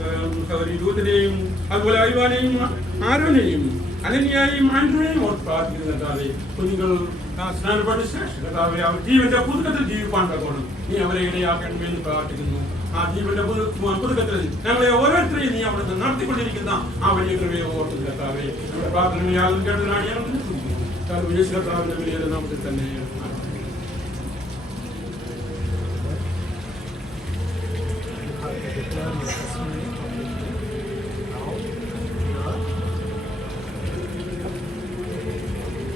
സഹോദരി രൂത്തിനെയും അതുപോലെ ഐവാനെയും ആരോനെയും അനന്യായും ആൻഡ്രൂനെയും ഓർത്ത് പ്രാർത്ഥിക്കുന്നു കർത്താവേ. കുഞ്ഞുങ്ങൾ സ്നാനപ്പെട്ട ശേഷം കർത്താവേ അവർ ജീവന്റെ പുതുക്കത്തിൽ ജീവിപ്പാൻ തക്കോണം നീ അവരെ ഇടയാക്കണമെന്ന് പ്രാർത്ഥിക്കുന്നു. ആ ജീവന്റെ പുതുക്കത്തിൽ ഞങ്ങളെ ഓരോരുത്തരെയും നീ അവിടെ നടത്തിക്കൊണ്ടിരിക്കുന്ന ആ വലിയ കൃപയെ ഓർത്ത് കർത്താവേ. നമ്മുടെ പ്രാർത്ഥനയാകും കേട്ടതിനാണ് ഞങ്ങൾ വിദേശ കർത്താവിന്റെ വലിയ നാമത്തിൽ തന്നെ.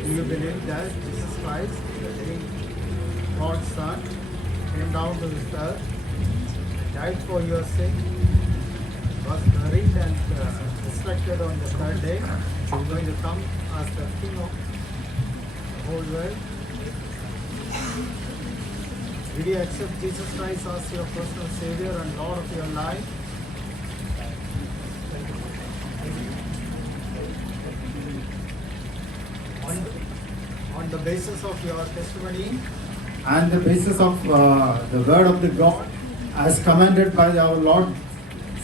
Do you believe that Jesus Christ, the living God's Son, came down to this earth, died for your sin, was buried and resurrected on the third day, is going to come as the King of the whole world? Will you accept Jesus Christ as your personal Savior and Lord of your life? On the basis of your testimony and the basis of the word of the God, as commanded by our Lord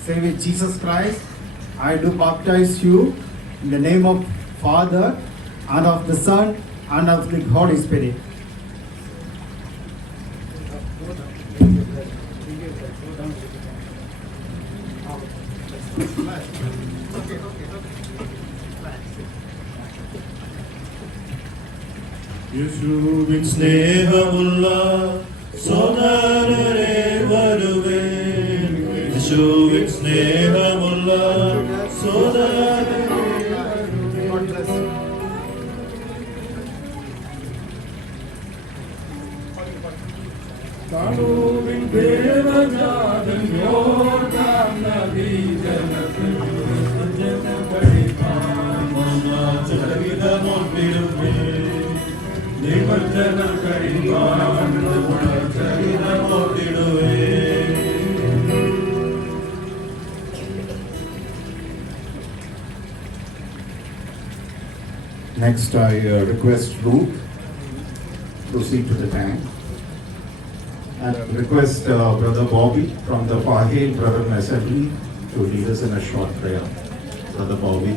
Savior Jesus Christ, I do baptize you in the name of Father and of the Son and of the Holy Spirit. യേശുവിൻ സ്നേഹമുള്ള സോദരരെ വരുവേൻ യേശുവിൻ സ്നേഹമുള്ള സോദരരെ God bless you. താനൂവിൻ ദേവജാതൻ യോർദാൻ നദീജലത്തിൽ ചരിതമൊന്നിടുമേ നിമജ്ജനം കഴിവാൻ ചരിതമൊന്നിടുവേ. Next, I request Ruth to proceed to the tank. And request Brother Bobby from the Fahel Brethren Assembly to lead us in a short prayer. Brother Bobby.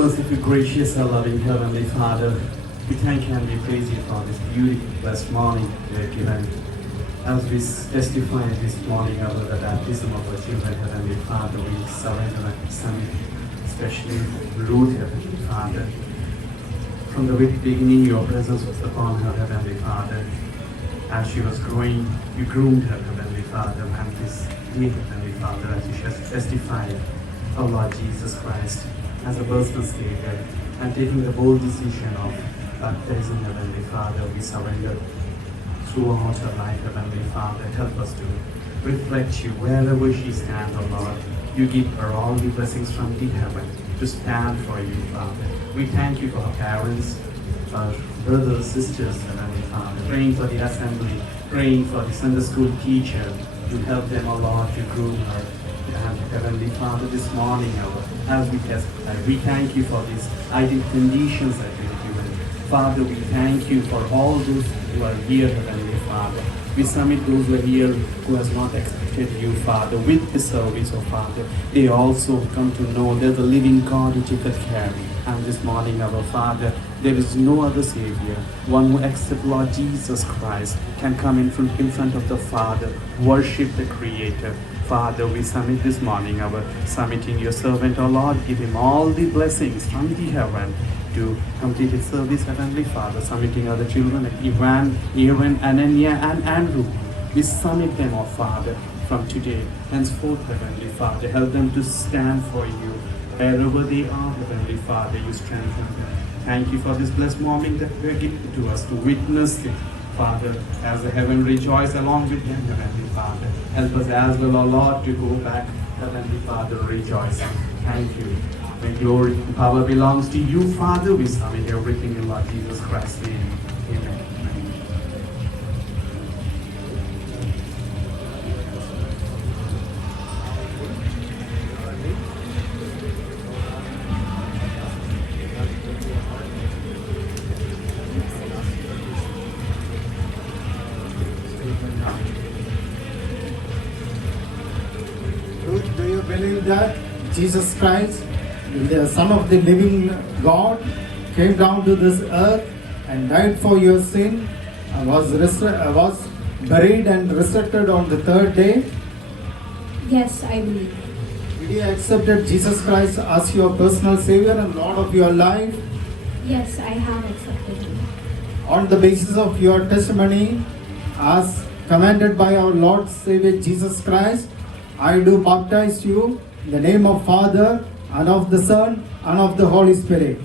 Merciful, gracious, and loving Heavenly Father, we thank you and we praise you for this beautiful, blessed morning you have given. As we testify this morning about the baptism of our children, Heavenly Father, we surrender and submit, especially Ruth, Heavenly Father. From the very beginning, your presence was upon her, Heavenly Father. As she was growing, you groomed her, Heavenly Father, and this day, Heavenly Father, as you testified, our Lord Jesus Christ, as a personal Savior, and taking the bold decision of baptizing, Heavenly Father, we surrender throughout her life, Heavenly Father. Help us to reflect you wherever she stands, O Lord. You give her all the blessings from the heaven to stand for you, Father. We thank you for our parents, our brothers, sisters, Heavenly Father, praying for the assembly, praying for the Sunday school teacher, to help them, O Lord, to groom her. And Heavenly Father, this morning, as we testify, we thank you for these ideal conditions that you have given. Father, we thank you for all those who are here, Heavenly Father. We submit those who are here who has not accepted you, Father, with the service, oh Father. They also come to know there's a living God who taketh care. And this morning, our Father, there is no other Savior. One who except Lord Jesus Christ can come in front of the Father, worship the Creator. Father, we submit this morning, our submitting your servant, our Lord, give him all the blessings from the heaven to complete his service, Heavenly Father, submitting other children like Ivan, Aaron, Anania, and Andrew. We submit them, our Father, from today, henceforth, Heavenly Father. Help them to stand for you. Wherever they are, Heavenly Father, you strengthen them. Thank you for this blessed morning that you are giving to us to witness it, Father, as the heaven rejoice along with them, Heavenly Father. Help us as well, our Lord, to go back, Heavenly Father, rejoicing. Thank you. May glory and power belongs to you, Father. We submit everything in Lord Jesus Christ's name. Amen. Ruth, do you believe that Jesus Christ, the Son of the living God, came down to this earth and died for your sin, and was buried and resurrected on the third day? Yes, I believe. Did you accept Jesus Christ as your personal Savior and Lord of your life? Yes, I have accepted him. On the basis of your testimony, as commanded by our Lord Savior Jesus Christ, I do baptize you in the name of Father and of the Son and of the Holy Spirit.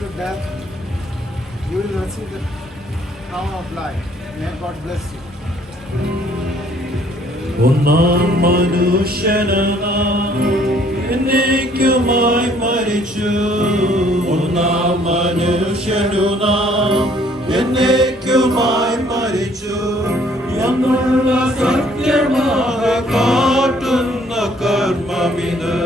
to death, you will receive the crown of life. May God bless you. ഒന്നാം മനുഷ്യനാം എന്നേക്കുമായി മരിച്ചു. ഒന്നാം മനുഷ്യനു നാം എന്നേക്കുമായി മരിച്ചു. എന്നുള്ള സത്യമായി കാട്ടുന്ന കർമ്മമിത്.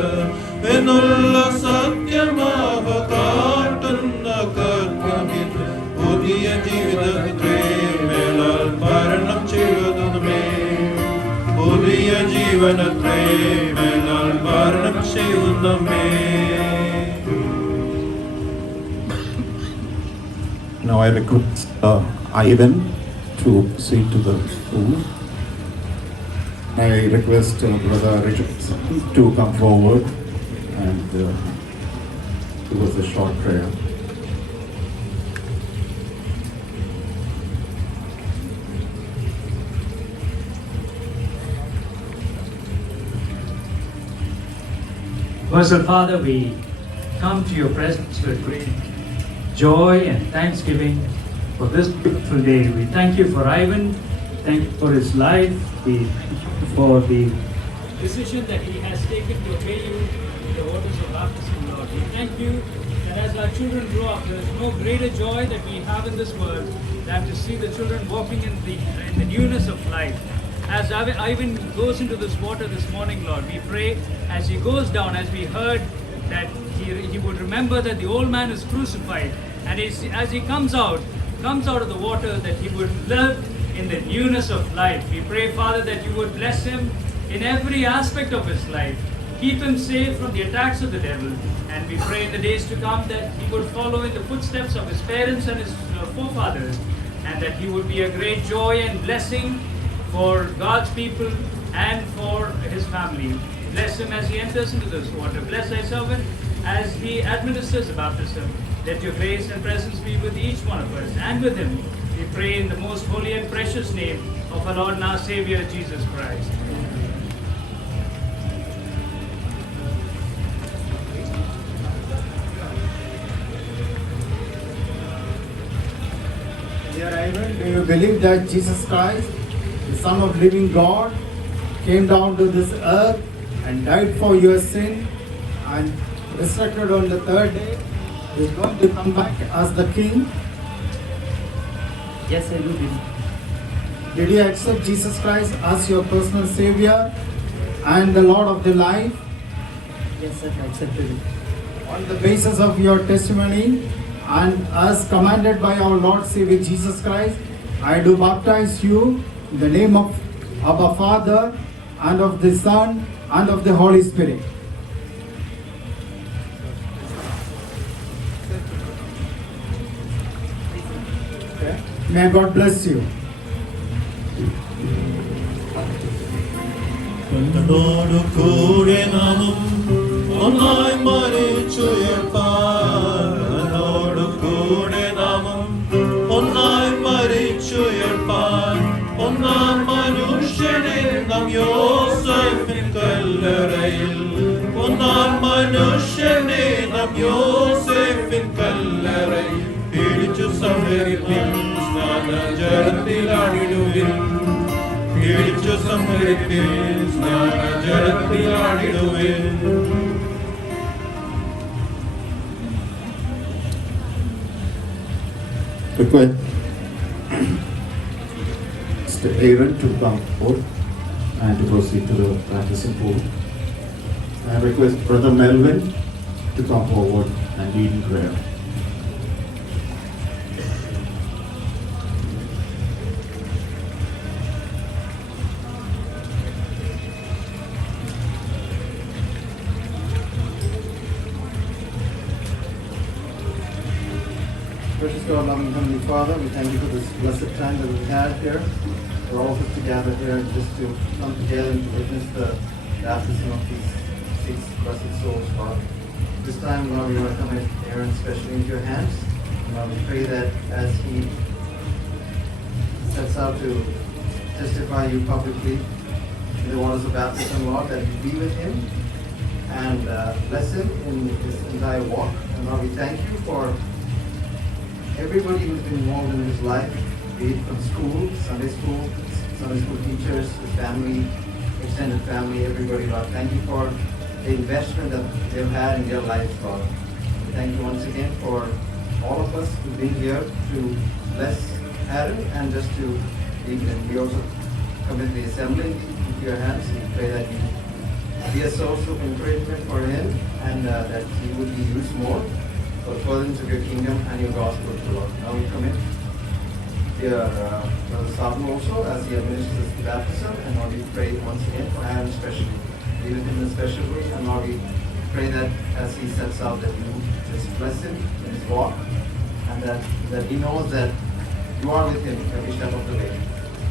എന്നുള്ള സത്യമായി കാട്ടുന്ന കർമ്മമിത്. പുതിയ ജീവിതത്തെ മേലാൽ ഭരണം ചെയ്യുന്നതുമേ. പുതിയ ജീവനത്തെ മേലാൽ ഭരണം ചെയ്യുന്നമേ. Now I request Ivan to proceed to the pool. I request Brother Richardson to come forward and give us a short prayer. Blessed Father, we come to your presence with great joy and thanksgiving for this beautiful day. We thank you for Ivan, thank you for his life, for the decision that he has taken to obey you in the waters of baptism, Lord. We thank you that as our children grow up, there is no greater joy that we have in this world than to see the children walking in the newness of life. As Ivan goes into this water this morning, Lord, we pray as he goes down, as we heard that he would remember that the old man is crucified, and as he comes out of the water, that he would live in the newness of life. We pray, Father, that you would bless him in every aspect of his life. Keep him safe from the attacks of the devil. And we pray in the days to come that he would follow in the footsteps of his parents and his forefathers, and that he would be a great joy and blessing for God's people and for his family. Bless him as he enters into this water. Bless thy servant as he administers the baptism. Let your grace and presence be with each one of us and with him. We pray in the most holy and precious name of our Lord and our Savior, Jesus Christ. Dear Ivan, do you believe that Jesus Christ, the Son of living God, came down to this earth and died for your sin and resurrected on the third day, is going to come back as the King? Yes, I do believe. Did you accept Jesus Christ as your personal Savior and the Lord of the life? Yes, sir, I accepted it. On the basis of your testimony and as commanded by our Lord Savior Jesus Christ, I do baptize you in the name of Abba Father and of the Son and of the Holy Spirit. Okay. May God bless you. എന്നോട് കൂടെ നാമും ഒന്നായി മരിച്ചുയർപ്പാൻ. എന്നോട് കൂടെ നാമും ഒന്നായി മരിച്ചുയർപ്പാൻ. ഒന്നാം മനുഷ്യനെ നാം യോസേഫിൻ കല്ലറയിൽ. ഒന്നാം മനുഷ്യനെ നാം യോസേഫിൻ കല്ലറയിൽ പിടിച്ചു സംഹരിപ്പിൻ. സ്നാനജലത്തിലാടിടുവിൻ. പിടിച്ചു സംഹരിപ്പിൻ. സ്നാനജലത്തിലാടിടുവിൻ. Request Mr. Aaron to come forward and to proceed to the baptism pool. I request Brother Melvin to come forward and lead in prayer. Precious God, loving Heavenly Father, we thank you for this blessed time that we had here. We're all just to gather here just to come together and to witness the baptism of these 6 blessed souls, Father. This time, Lord, we want to commit Aaron especially into your hands. And Lord, we pray that as he sets out to testify you publicly in the waters of baptism, Lord, that you be with him and bless him in his entire walk. And Lord, we thank you for everybody who's been involved in his life, be it from school, Sunday school teachers, his family, extended family, everybody, Lord. Thank you for the investment that they've had in their lives, Lord. Thank you once again for all of us who've been here to bless Aaron and just to lead him. We also commit the assembly into your hands. We pray that you be a source of encouragement for him and that he would be used more for the furtherance of your kingdom and your gospel, Lord. Now we commit dear Brother Sabu also as he administers the baptism, and Lord, we pray once again for Aaron especially. Be with him in a special way, and Lord, we pray that as he sets out that you just bless him in his walk and that he knows that you are with him every step of the way.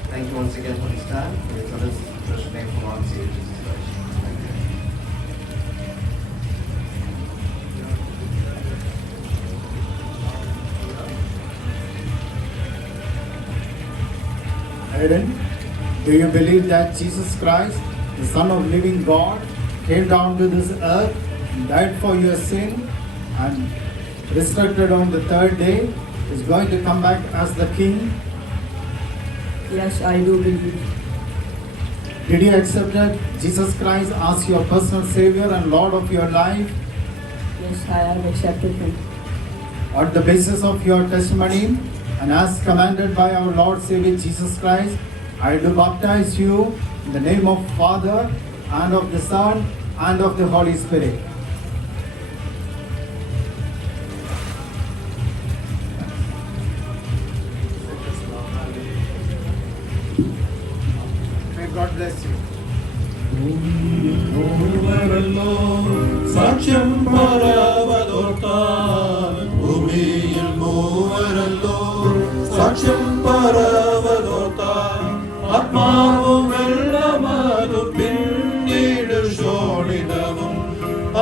Thank you once again for this time. In your son's precious name, from our Lord and Savior Jesus Christ. Thank you. Aaron, do you believe that Jesus Christ, the Son of living God, came down to this earth and died for your sin and resurrected on the third day, is going to come back as the King? Yes, I do believe. Did you accept Jesus Christ as your personal Savior and Lord of your life? Yes, I have accepted him. On the basis of your testimony and as commanded by our Lord Savior Jesus Christ, I do baptize you in the name of Father and of the Son and of the Holy Spirit. May God bless you. സാക്ഷ്യം പറവതോർത്താൽ ഭൂമിയിൽ മൂവരല്ലോ സാക്ഷ്യം പറവതോർത്താൽ ആത്മാവും വെള്ളമാതും പിന്നീട് ശോണിതവും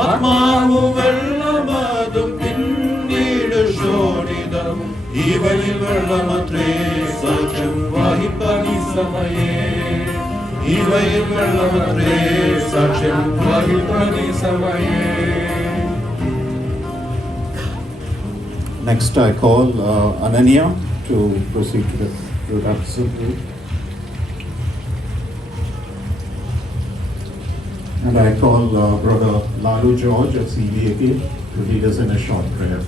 ആത്മാവും വെള്ളമാതും പിന്നീട് ശോണിതവും ഇവയിൽ വെള്ളമത്രേ സാക്ഷ്യം വഹിപ്പനി സമയേ ഇവയിൽ വെള്ളമത്രേ സാക്ഷ്യം വഹിപ്പനി സമയേ. Next, I call Ananya to proceed to the baptism. And I call Brother Lalu George at CVAK to lead us in a short prayer.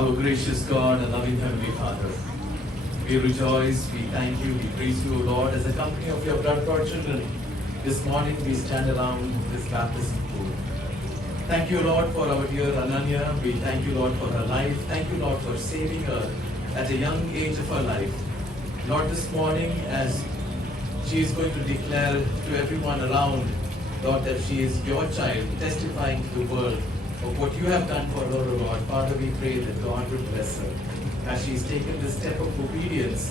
Our gracious God and loving Heavenly Father, we rejoice, we thank you, we praise you, Lord, as a company of your blood-bought children. This morning we stand around this baptism pool. Thank you, Lord, for our dear Ananya. We thank you, Lord, for her life. Thank you, Lord, for saving her at a young age of her life. Lord, this morning as she is going to declare to everyone around, Lord, that she is your child, testifying to the world of what you have done for her, Lord. Father, we pray that God will bless her as she has taken this step of obedience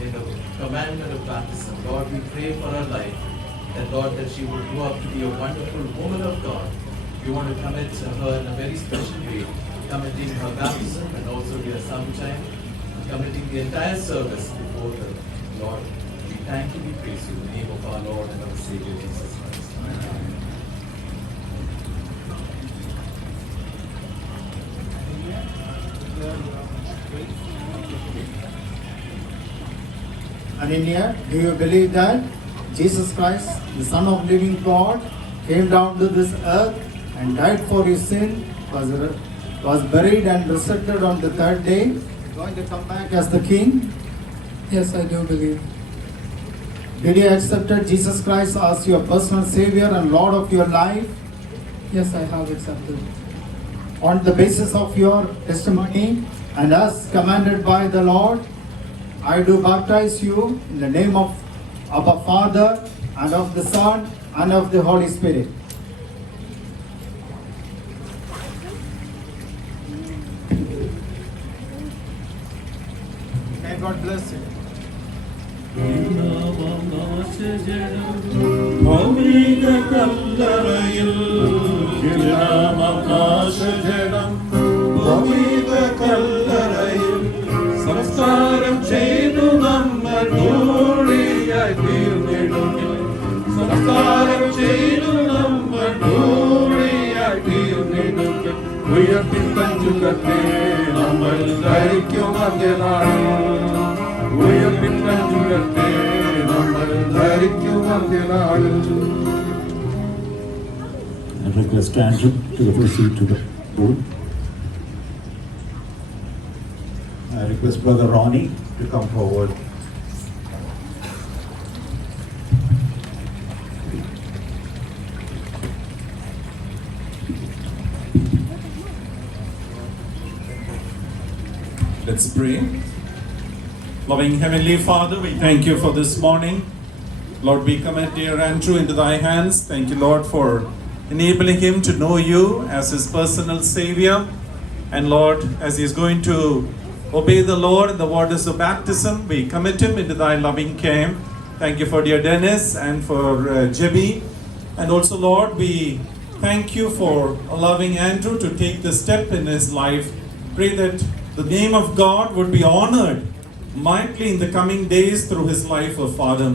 in the commandment of baptism. Lord, we pray for her life, that Lord, that she will grow up to be a wonderful woman of God. We want to commit her in a very special way, committing her baptism and also the sometime, committing the entire service before the Lord. We thank you, we praise you in the name of our Lord and our Savior Jesus Christ. Amen. Ananya, do you believe that Jesus Christ, the Son of living God, came down to this earth and died for your sin, was buried and resurrected on the third day, going to come back as the King? Yes, I do believe. Did you accept Jesus Christ as your personal Savior and Lord of your life? Yes, I have accepted. On the basis of your testimony and as commanded by the Lord, I do baptize you in the name of Abba Father and of the Son and of the Holy Spirit. May God bless you. ഭൗമിക കല്ലറയിൽ അവകാശജനം ഭൗമിക കല്ലറയിൽ സംസ്കാരം ചെയ്തു നമ്മൾ ധൂളിയായി തീർന്നിടുകിൽ സംസ്കാരം ചെയ്തു നമ്മൾ ധൂളിയായി തീർന്നിടുകിൽ ഉയർപ്പിക്കഞ്ചുകത്തെ നമ്മൾ ധരിക്കും അന്ത്യനാൾ ഉയർപ്പിക്കഞ്ചുകത്തെ നമ്മൾ ധരിക്കും അന്ത്യനാൾ. I request Andrew to proceed to the board. I request Brother Ronnie to come forward. Let's pray. Loving Heavenly Father, we thank you for this morning. Lord, we commit dear Andrew into thy hands. Thank you, Lord, for enabling him to know you as his personal Savior. And Lord, as he is going to obey the Lord in the waters of baptism, we commit him into thy loving care. Thank you for dear Dennis and for Jebby. And also, Lord, we thank you for allowing Andrew to take the step in his life. Pray that the name of God would be honored mightily in the coming days through his life, O Father.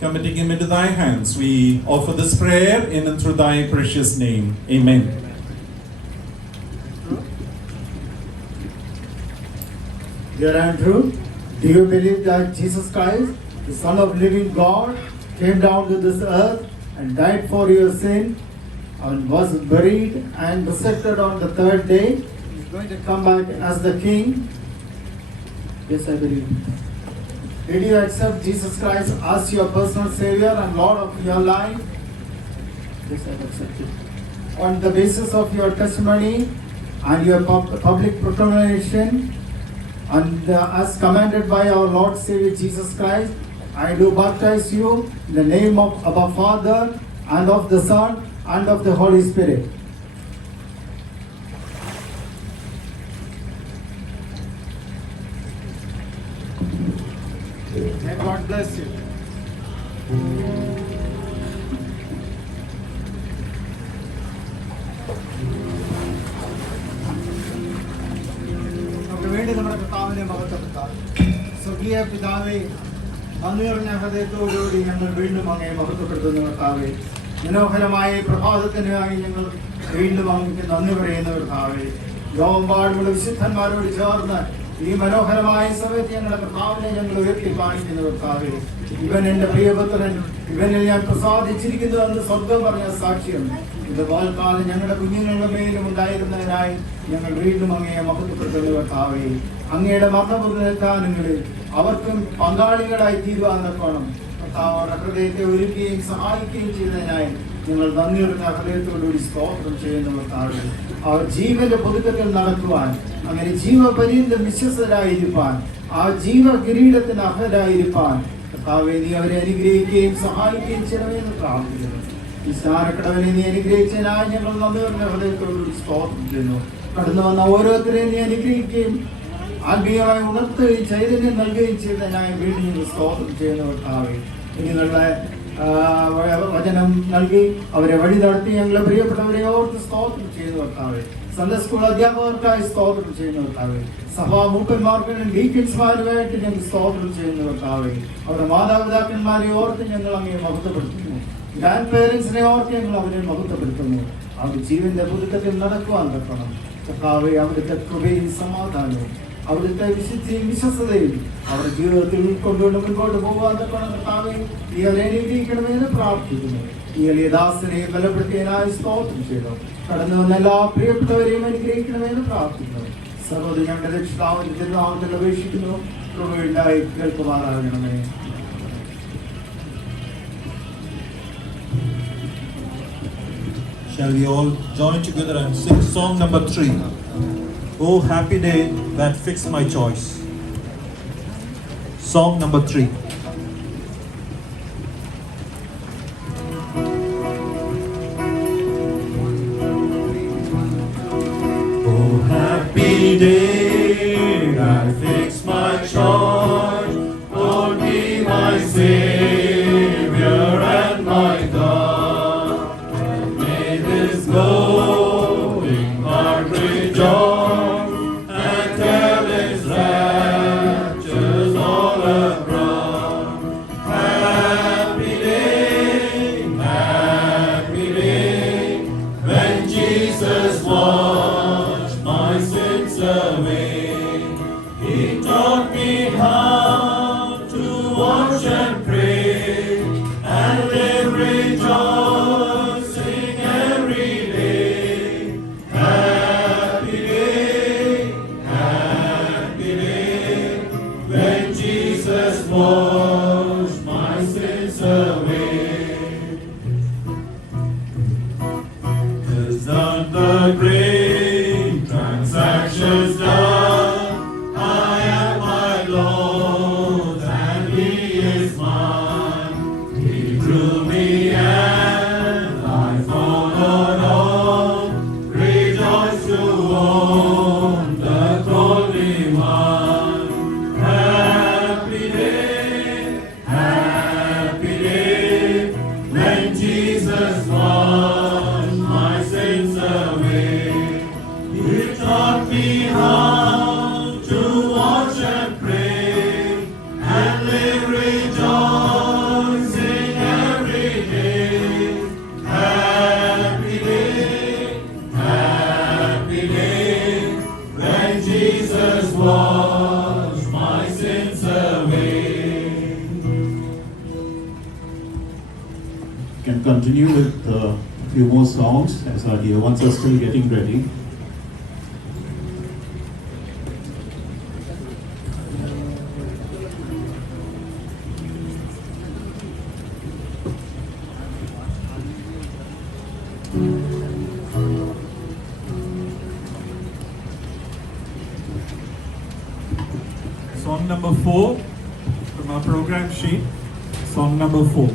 Committing him into thy hands, we offer this prayer in and through thy precious name. Amen. Dear Andrew, do you believe that Jesus Christ, the Son of living God, came down to this earth and died for your sin and was buried and resurrected on the third day? He's going to come back as the King. Yes, I believe. Did you accept Jesus Christ as your personal Savior and Lord of your life? Yes, I have accepted. On the basis of your testimony and your public proclamation, and as commanded by our Lord Savior Jesus Christ, I do baptize you in the name of our Father and of the Son and of the Holy Spirit. May God bless you. നമുക്ക് വേണ്ടി നമ്മുടെ കർത്താവിനെ മഹത്വപ്പെടുത്താം. സ്വർഗീയ പിതാവേ, നന്ദി നിറഞ്ഞ ഹൃദയത്തോടുകൂടി ഞങ്ങൾ വീണ്ടും അങ്ങയെ മഹത്വപ്പെടുത്തുന്നു കർത്താവേ. മനോഹരമായ പ്രഭാതത്തിനായി ഞങ്ങൾ വീണ്ടും അങ്ങക്ക് നന്ദി പറയുന്നു കർത്താവേ. ലോകമെമ്പാടുമുള്ള വിശുദ്ധന്മാരോട് ചേർന്ന് ഈ മനോഹരമായ സമയത്ത് ഞങ്ങളുടെ കർത്താവിനെ ഞങ്ങൾ ഉയർത്തി കാണിക്കുന്നു കർത്താവേ. ഇവൻ എൻ്റെ പ്രിയപുത്രൻ, ഇവനിൽ ഞാൻ പ്രസാദിച്ചിരിക്കുന്നു എന്ന് സ്വർഗം പറഞ്ഞ സാക്ഷ്യം ഇത് പോൽക്കാലം ഞങ്ങളുടെ കുഞ്ഞുങ്ങളുടെ മേലും ഉണ്ടായിരുന്നതിനായി ഞങ്ങൾ വീണ്ടും അങ്ങയെ മഹത്വപ്പെടുത്തുന്നു കർത്താവേ. അങ്ങയുടെ മരണപുനരുത്ഥാനങ്ങളിൽ അവർക്കും പങ്കാളികളായി തീരുവാൻ തക്കോണം കർത്താവ് അവരുടെ ഹൃദയത്തെ ഒരുക്കുകയും സഹായിക്കുകയും ചെയ്തതിനായി ഞങ്ങൾ നന്ദി നിറഞ്ഞ ഹൃദയത്തോടുകൂടി സ്തോത്രം ചെയ്യുന്നു കർത്താവേ. അവർ ജീവന്റെ പുതുക്കത്തിൽ നടക്കുവാൻ, അങ്ങനെ ജീവപര്യന്തം വിശ്വസ്തരായിരിക്കാൻ, ആ ജീവകിരീടത്തിന് അർഹരായിരിക്കാൻ കർത്താവേ നീ അവരെ അനുഗ്രഹിക്കുകയും സഹായിക്കുകയും ചെയ്യണമെന്ന് പ്രാർത്ഥിക്കുന്നു. ഈ സ്നാനക്കടവിനെ നീ അനുഗ്രഹിച്ചതിനായി ഞങ്ങൾ നന്ദി നിറഞ്ഞ ഹൃദയത്തോടുകൂടി സ്തോത്രം ചെയ്യുന്നു. കടന്നു വന്ന ഓരോരുത്തരെയും നീ അനുഗ്രഹിക്കുകയും ആത്മീയമായി ഉണർത്തുകയും ചൈതന്യം നൽകുകയും ചെയ്തതിനായി വീണ്ടും ഞങ്ങൾ സ്തോത്രം ചെയ്യുന്നു കർത്താവേ. നിങ്ങളുടെ വചനം നൽകി അവരെ വഴി നടത്തി ഞങ്ങളെ പ്രിയപ്പെട്ടവരെ ഓർത്ത് സ്തോത്രം ചെയ്യുന്നു കർത്താവേ. സൺഡേ സ്കൂൾ അധ്യാപകർക്കായി സ്തോത്രം ചെയ്യുന്നു കർത്താവേ. സഭാ മൂപ്പന്മാർക്കും ഡീക്കൻസ്മാരുമായിട്ട് ഞങ്ങൾ സ്തോത്രം ചെയ്യുന്നു കർത്താവേ. അവരുടെ മാതാപിതാക്കന്മാരെ ഓർത്ത് ഞങ്ങൾ അങ്ങയെ മഹത്വപ്പെടുത്തുന്നു. ഗ്രാൻഡ് പേരൻസിനെ ഓർത്ത് ഞങ്ങൾ അവരെ മഹത്വപ്പെടുത്തുന്നു. അവർ ജീവന്റെ പുതുക്കത്തിൽ നടക്കുവാൻ തക്കണം കർത്താവേ. അവിടുത്തെ കൃപയും സമാധാനവും അവിടുത്തെ വിശുദ്ധിയും വിശ്വസ്തതയും അവരുടെ ജീവിതത്തിൽ ഉൾക്കൊണ്ടുകൊണ്ട് മുൻപോട്ട് പോകാൻ തക്കണം കർത്താവേ. ഈ അവരെ അനുഗ്രഹിക്കണമെന്ന് പ്രാർത്ഥിക്കുന്നു. ഈ എളിയദാസനെ ബലപ്പെടുത്തിയതിനായി സ്തോത്രം ചെയ്തു. കടന്നു വന്ന എല്ലാ പ്രിയപ്പെട്ടവരെയും അനുഗ്രഹിക്കണമെന്ന് പ്രാർത്ഥിക്കുന്നു. സർവ്വതും ഞങ്ങളുടെ രക്ഷിതാവിന്റെ തിരുനാമത്തിൽ അപേക്ഷിക്കുന്നു. കൃപയുണ്ടായി കേൾക്കുമാറാകണമേ. Shall we all join together and sing song number 3? Oh, happy day that fixed my choice. Song number 3. Oh, happy day that fixed my choice. Lord, be my Savior and my God. washed my sins away. He taught me how to watch and pray and live rejoicing every day. Happy day, when Jesus washed my sins away. Is done the great transactions done. I am my Lord and He is mine. He drew me and I followed on. Rejoice to own the Holy One. Happy day, when Jesus washed my sins away. He taught me how to watch and pray and live rejoicing every day. Happy day, when Jesus washed my sins away. We can continue with a few more songs as our dear ones are still getting ready. Song number 4 from our program sheet. Song number 4.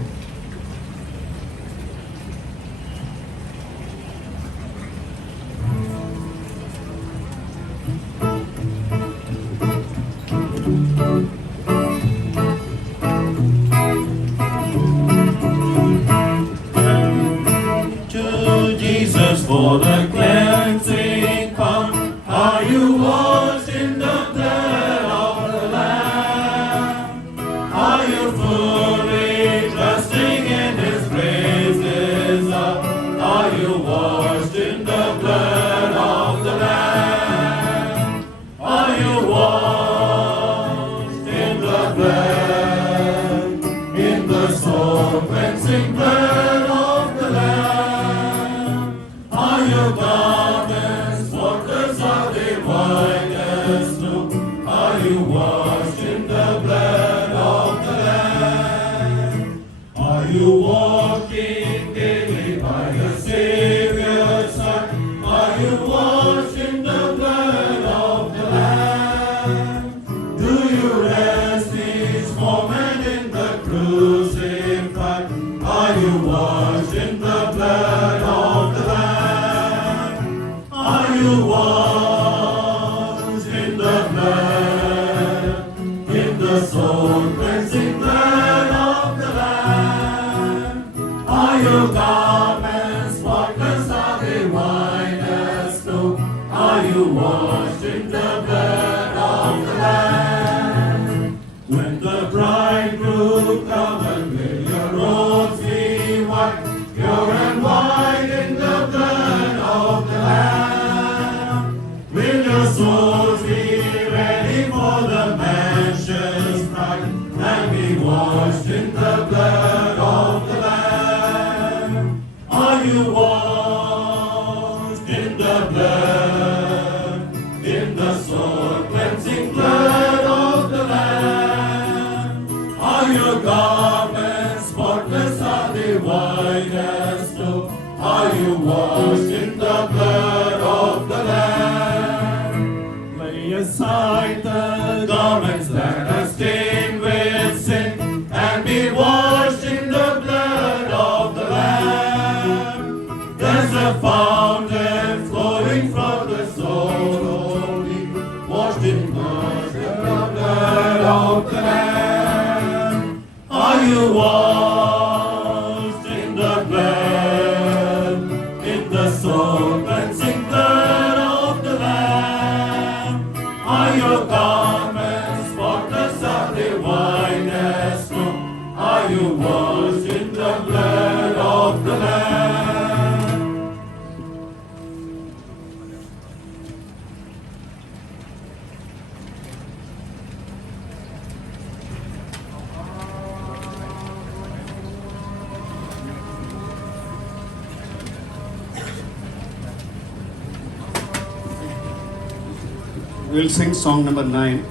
To Jesus for the cleansing come. Are you washed in the blood of the Lamb? Are you fully trusting in His praises? Are you washed in the blood of the Lamb? Are you washed in the blood, in the soul cleansing blood of the Lamb? Are your garments spotless? Are they white as snow? Are you washed in the blood of the Lamb? Are you walking daily by the Savior's side? Are you washed in the blood of the Lamb? Do you rest each moment in the crucified? Are you washed in the blood of the Lamb? Are you washed in the blood, in the soul cleansing blood of the Lamb? Are your garments spotless? Are they white as snow? Are you washed in the blood of the Lamb? When the bridegroom comes, and will your robes be white, pure and white in the blood of the Lamb? Will your souls be ready for the mansion's pride, and be washed in the blood of the Lamb? Are you washed in the blood, in the soul cleansing blood of the Lamb? Are your garments spotless? Are they white as snow? Are you washed in the blood of the Lamb? Lay aside the garments that are stained with sin, and be washed in the blood of the Lamb. There's a fountain flowing from the soul only, washed in the blood of the Lamb. Are you washed in the blood, in the soul cleansing blood of the Lamb? Are your garments spotless? Are they white as snow? Are you washed in the blood of the Lamb? we'll sing song number 9.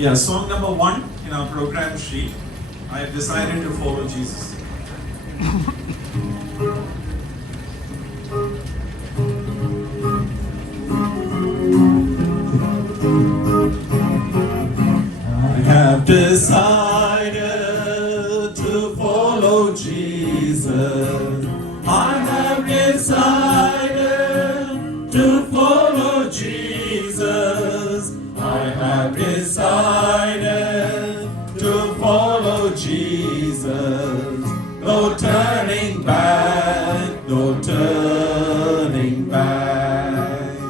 Yeah, song number 1 in our program sheet. I have decided to follow Jesus. I have decided to follow Jesus. I have decided to follow Jesus. I have decided to follow Jesus. No turning back, no turning back,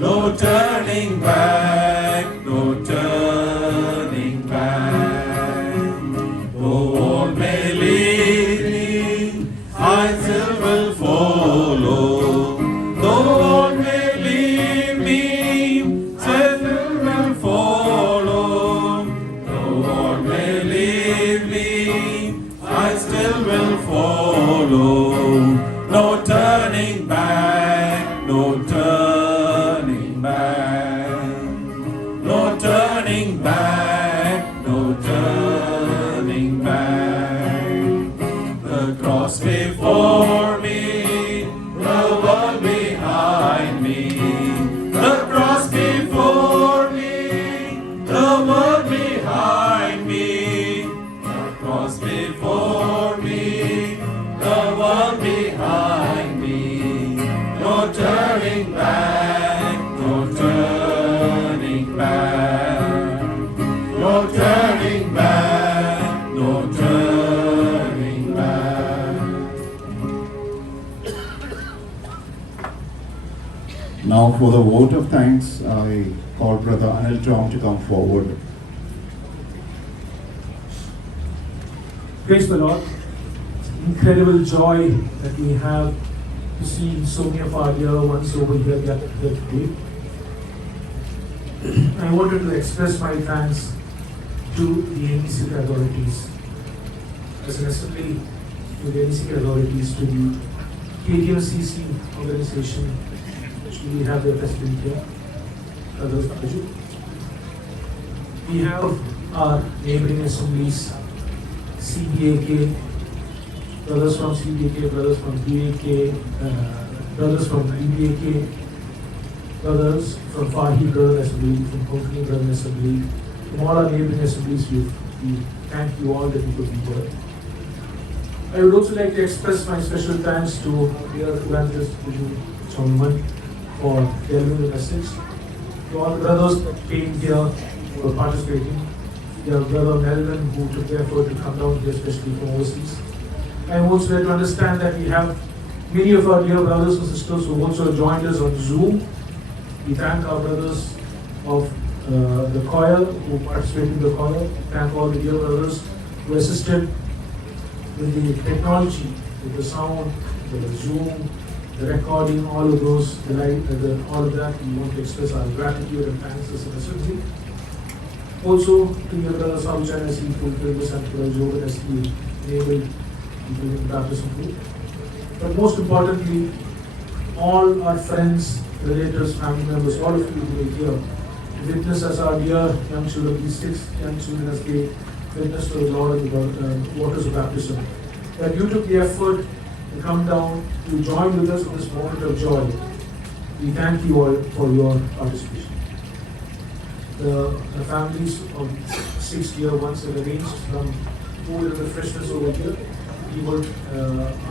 no turning back, no turning back. Though all may lead me, I still will follow. Though all may lead me, still will follow. Though all may lead me, I still will follow. No turning back. cross before me, the world behind me. The cross before me, the world behind me. The cross before me, the world behind me. No turning back, no turning back. No turning back, no turning back. Now for the vote of thanks, I call Brother Anil Tom to come forward. Praise the Lord. Incredible joy that we have to see so many of our dear ones over here today. I wanted to express my thanks to the NEC authorities, as an assembly, to the NEC authorities, to the KDMCC organization, which we have the president here, Brother Baju. We have our neighboring assemblies, CBAK, brothers from CBAK, brothers from BAK, brothers from EBAK, brothers from Fahi Brother Assembly, from Konkani Brother Assembly, from all our neighboring assemblies. We thank you all that you could be here. I would also like to express my special thanks to dear Evangelist Biju Chongman for delivering the message. To all the brothers that came here for participating. Your brother Melvin, who took the effort to come down here, especially from overseas. I also like to understand that we have many of our dear brothers and sisters who also joined us on Zoom. We thank our brothers of the choir who participated in the choir. Thank all the dear brothers who assisted with the technology, with the sound, the Zoom, the recording, all of those, all of that. We want to express our gratitude and thanks as an assembly. Also, to your brother Saluchan, as he fulfilled the sanctuary job as he enabled the baptism food. But most importantly, all our friends, relatives, family members, all of you who are here, witness as our dear young children, these 6 young children, as they witness to the Lord in the waters of baptism. That you took the effort to come down to join with us in this moment of joy. We thank you all for your participation. The families of 6 dear ones have arranged some food and refreshments over here. We would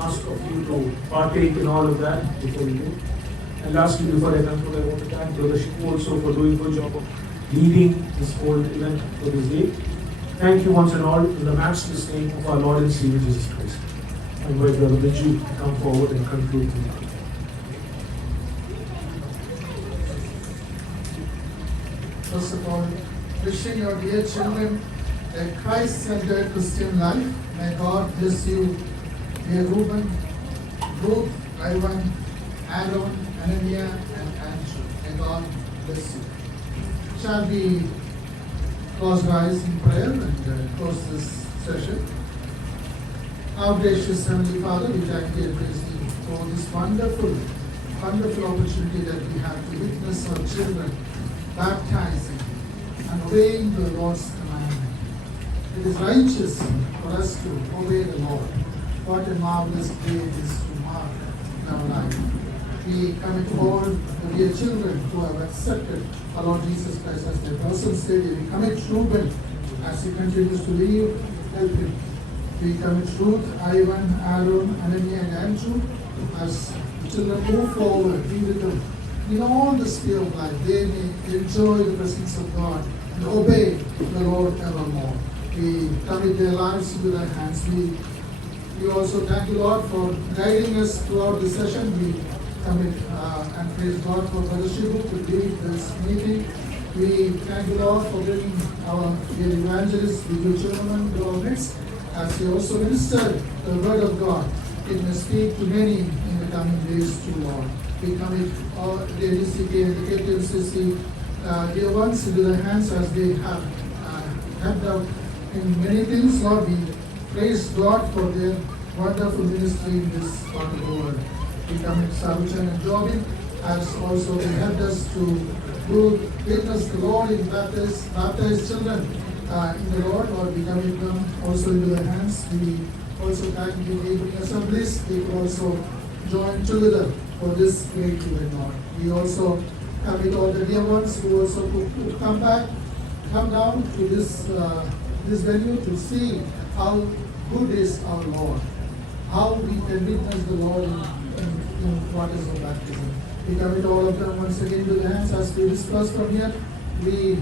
ask of you to partake in all of that before we do. And lastly, before I conclude, I want to thank Brother Shiku also for doing a good job of leading this whole event for this day. Thank you once and all in the matchless name of our Lord and Savior Jesus Christ. I invite Brother Biju to come forward and conclude the meeting. First of all, wishing your dear children a Christ-centered Christian life. May God bless you, dear Reuben, Ruth, Ivan, Aaron, Anania, and Andrew. May God bless you. Shall we close our eyes in prayer and close this session? Our gracious Heavenly Father, we thank you and praise you for this wonderful opportunity that we have to witness our children baptizing and obeying the Lord's commandment. It is righteous for us to obey the Lord. What a marvelous day it is to mark in our life. We commit all the dear children who have accepted our Lord Jesus Christ as their personal Savior. We commit Reuben as he continues to live, help him. We commit Ruth, Ivan, Aaron, Anania, and Andrew as the children move forward, be with them in all the sphere of life. They may enjoy the presence of God and obey the Lord evermore. We commit their lives into thy hands. We also thank you, Lord, for guiding us throughout the session. We commit and praise God for Brother Shivu to lead this meeting. We thank you, Lord, for bringing our dear evangelist, Viju Chinaman, to our midst, as he also ministered the word of God. It may speak to many in the coming days too, Lord. We commit all the NECK and the KTMCC dear ones into the hands as they have helped out in many things, Lord. We praise God for their wonderful ministry in this part of the world. We commit Saruchan and Jobin as also they helped us to witness the Lord in baptized children in the Lord. Lord, we commit them also into their hands. We also thank you, neighboring assemblies. They could also join together for this great event, Lord. We also commit all the dear ones who also could come down to this venue to see how good is our Lord, how we can witness the Lord in waters of baptism. We commit all of them once again to the hands as we discuss from here. We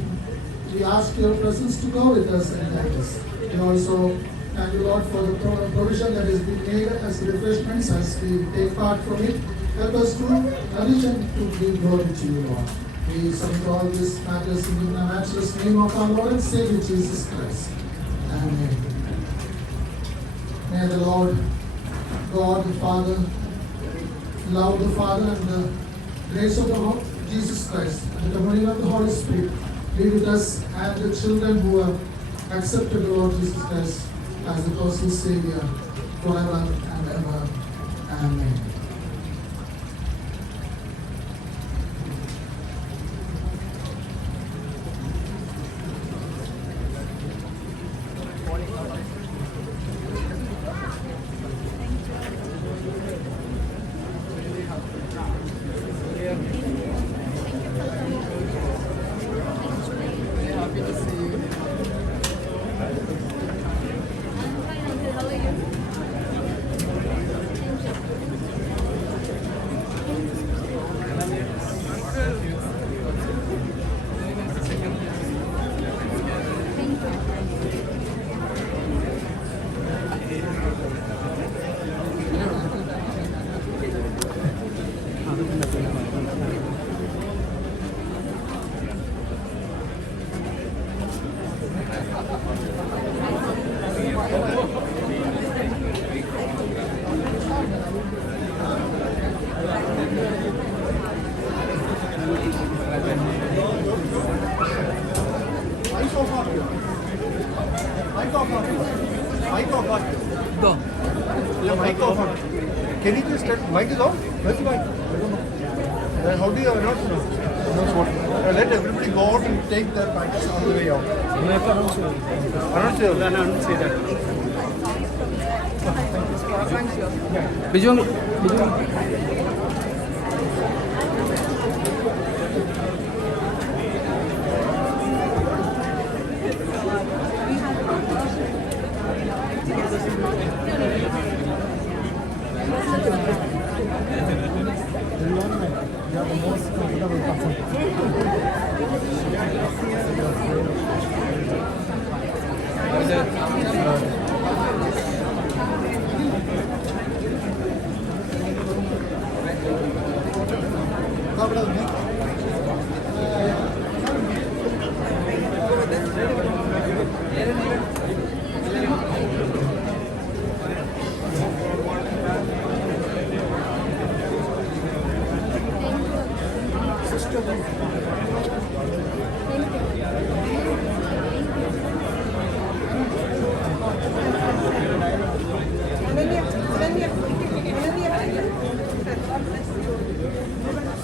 ask your presence to go with us and guide us. And also thank you, Lord, for the provision that has been made as refreshments as we take part from it. Help us to nourish and to give glory to you, Lord. We submit all these matters in the matchless name of our Lord and Savior Jesus Christ. Amen. May the Lord, God the Father, love the Father, and the grace of the Lord Jesus Christ, and the communion of the Holy Spirit be with us and the children who have accepted the Lord Jesus Christ as the personal Savior forever and ever. Amen. Can you just tell, mic is on? Where's the mic? I don't know. Then how do you announce what? Let everybody go out and take their mics on the way out. Announce it.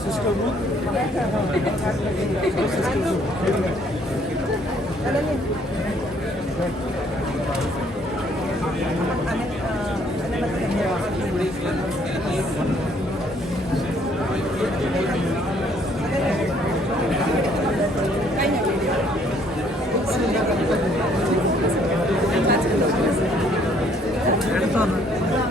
Sister Ruth.